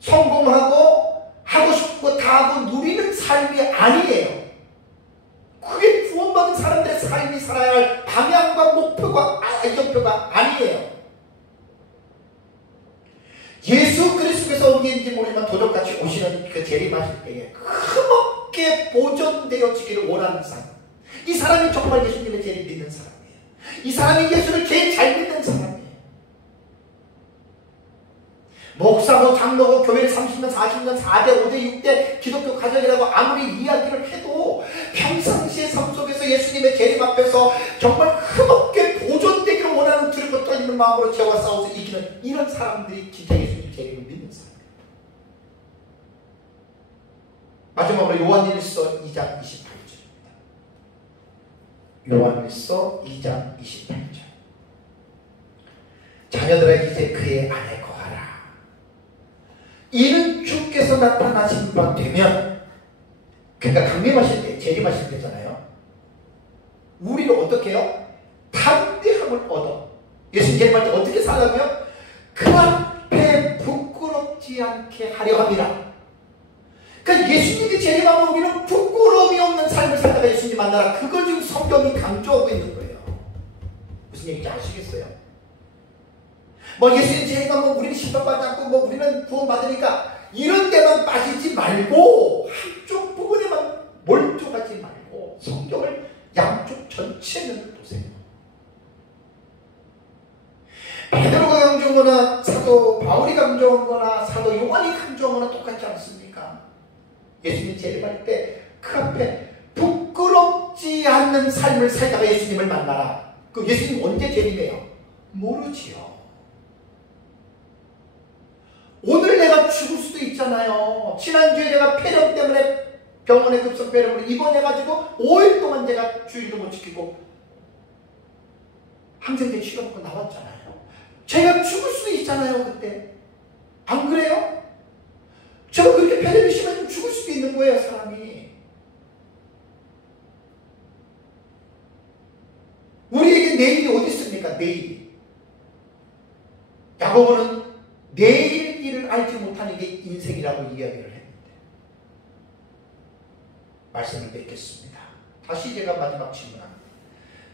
성공하고 하고 싶고 다 하고 누리는 삶이 아니에요. 그게 구원받은 사람들의 삶이 살아야 할 방향과 목표가 이정표가 아니에요. 예수 그리스도께서 언제인지 모르지만 도적같이 오시는 그 재림하실 때에 흠없게 보존되어지기를 원하는 사람, 이 사람이 정말 예수님의 재림 믿는 사람이에요. 이 사람이 예수를 제일 잘 믿는 사람이에요. 목사고 장로고 교회를 30년 40년 4대 5대 6대 기독교 가정이라고 아무리 이야기를 해도 평상시의 삶 속에서 예수님의 재림 앞에서 정말 흠없게 보존되기를 원하는 두렵고 떨리는 마음으로 죄와 싸워서 이기는 이런 사람들이 진짜 예수님 재림을 믿는 사람이에요. 마지막으로 요한일서 2장 28절입니다. 요한일서 2장 28절. 자녀들아 이제 그의 안에 거하라. 이는 주께서 나타나신 바 되면, 그러니까 강림하실 때, 재림하실 때잖아요. 우리를 어떻게 해요? 담대함을 얻어. 예수님 재림할 때 어떻게 살라고요? 그 앞에 부끄럽지 않게 하려 함이라. 그러니까 예수님이 재림하면 우리는 부끄러움이 없는 삶을 살다가 예수님 만나라. 그걸 지금 성경이 강조하고 있는 거예요. 무슨 얘기인지 아시겠어요? 뭐 예수님 재림하면 우리는 심판받지 않고 뭐 우리는 구원받으니까 이런 데만 빠지지 말고 한쪽 부분에만 몰두하지 말고 성경을 양쪽 전체를 보세요. 베드로가 강조하거나 사도 바울이 강조하거나 사도 요한이 강조하거나 똑같지 않습니까? 예수님 재림할 때 그 앞에 부끄럽지 않는 삶을 살다가 예수님을 만나라. 그 예수님 언제 재림해요? 모르지요. 오늘 내가 죽을 수도 있잖아요. 지난주에 내가 폐렴 때문에 병원에 급성 폐렴으로 입원해가지고 5일 동안 제가 주의도 못 지키고 항생제 치료받고 나왔잖아요. 제가 죽을 수도 있잖아요. 그때 안 그래요? 제가 그렇게 폐렴이 심하면 죽을 수도 있는 거예요. 사람이. 우리에게 내일이 어디 있습니까? 내일이. 야고보는 내일 일을 알지 못하는 게 인생이라고 이야기를 했는데 말씀을 맺겠습니다. 다시 제가 마지막 질문합니다.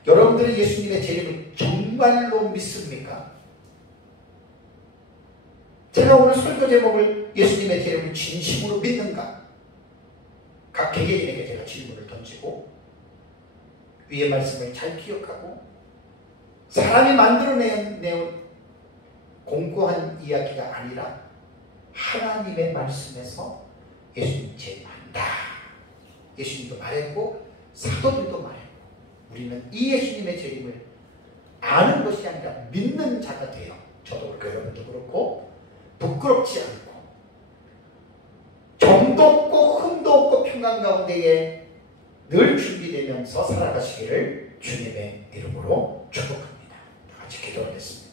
여러분들은 예수님의 재림을 정말로 믿습니까? 제가 오늘 설교 제목을 예수님의 재림을 진심으로 믿는가? 각 개개인에게 제가 질문을 던지고 위의 말씀을 잘 기억하고 사람이 만들어내온 공고한 이야기가 아니라 하나님의 말씀에서 예수님 재림한다. 예수님도 말했고 사도들도 말했고 우리는 이 예수님의 재림을 아는 것이 아니라 믿는 자가 돼요. 저도 그렇고 여러분도 그렇고 부끄럽지 않고 정도 없고 흠도 없고 평강 가운데에 늘 준비되면서 살아가시기를 주님의 이름으로 축복합니다. 다 같이 기도하겠습니다.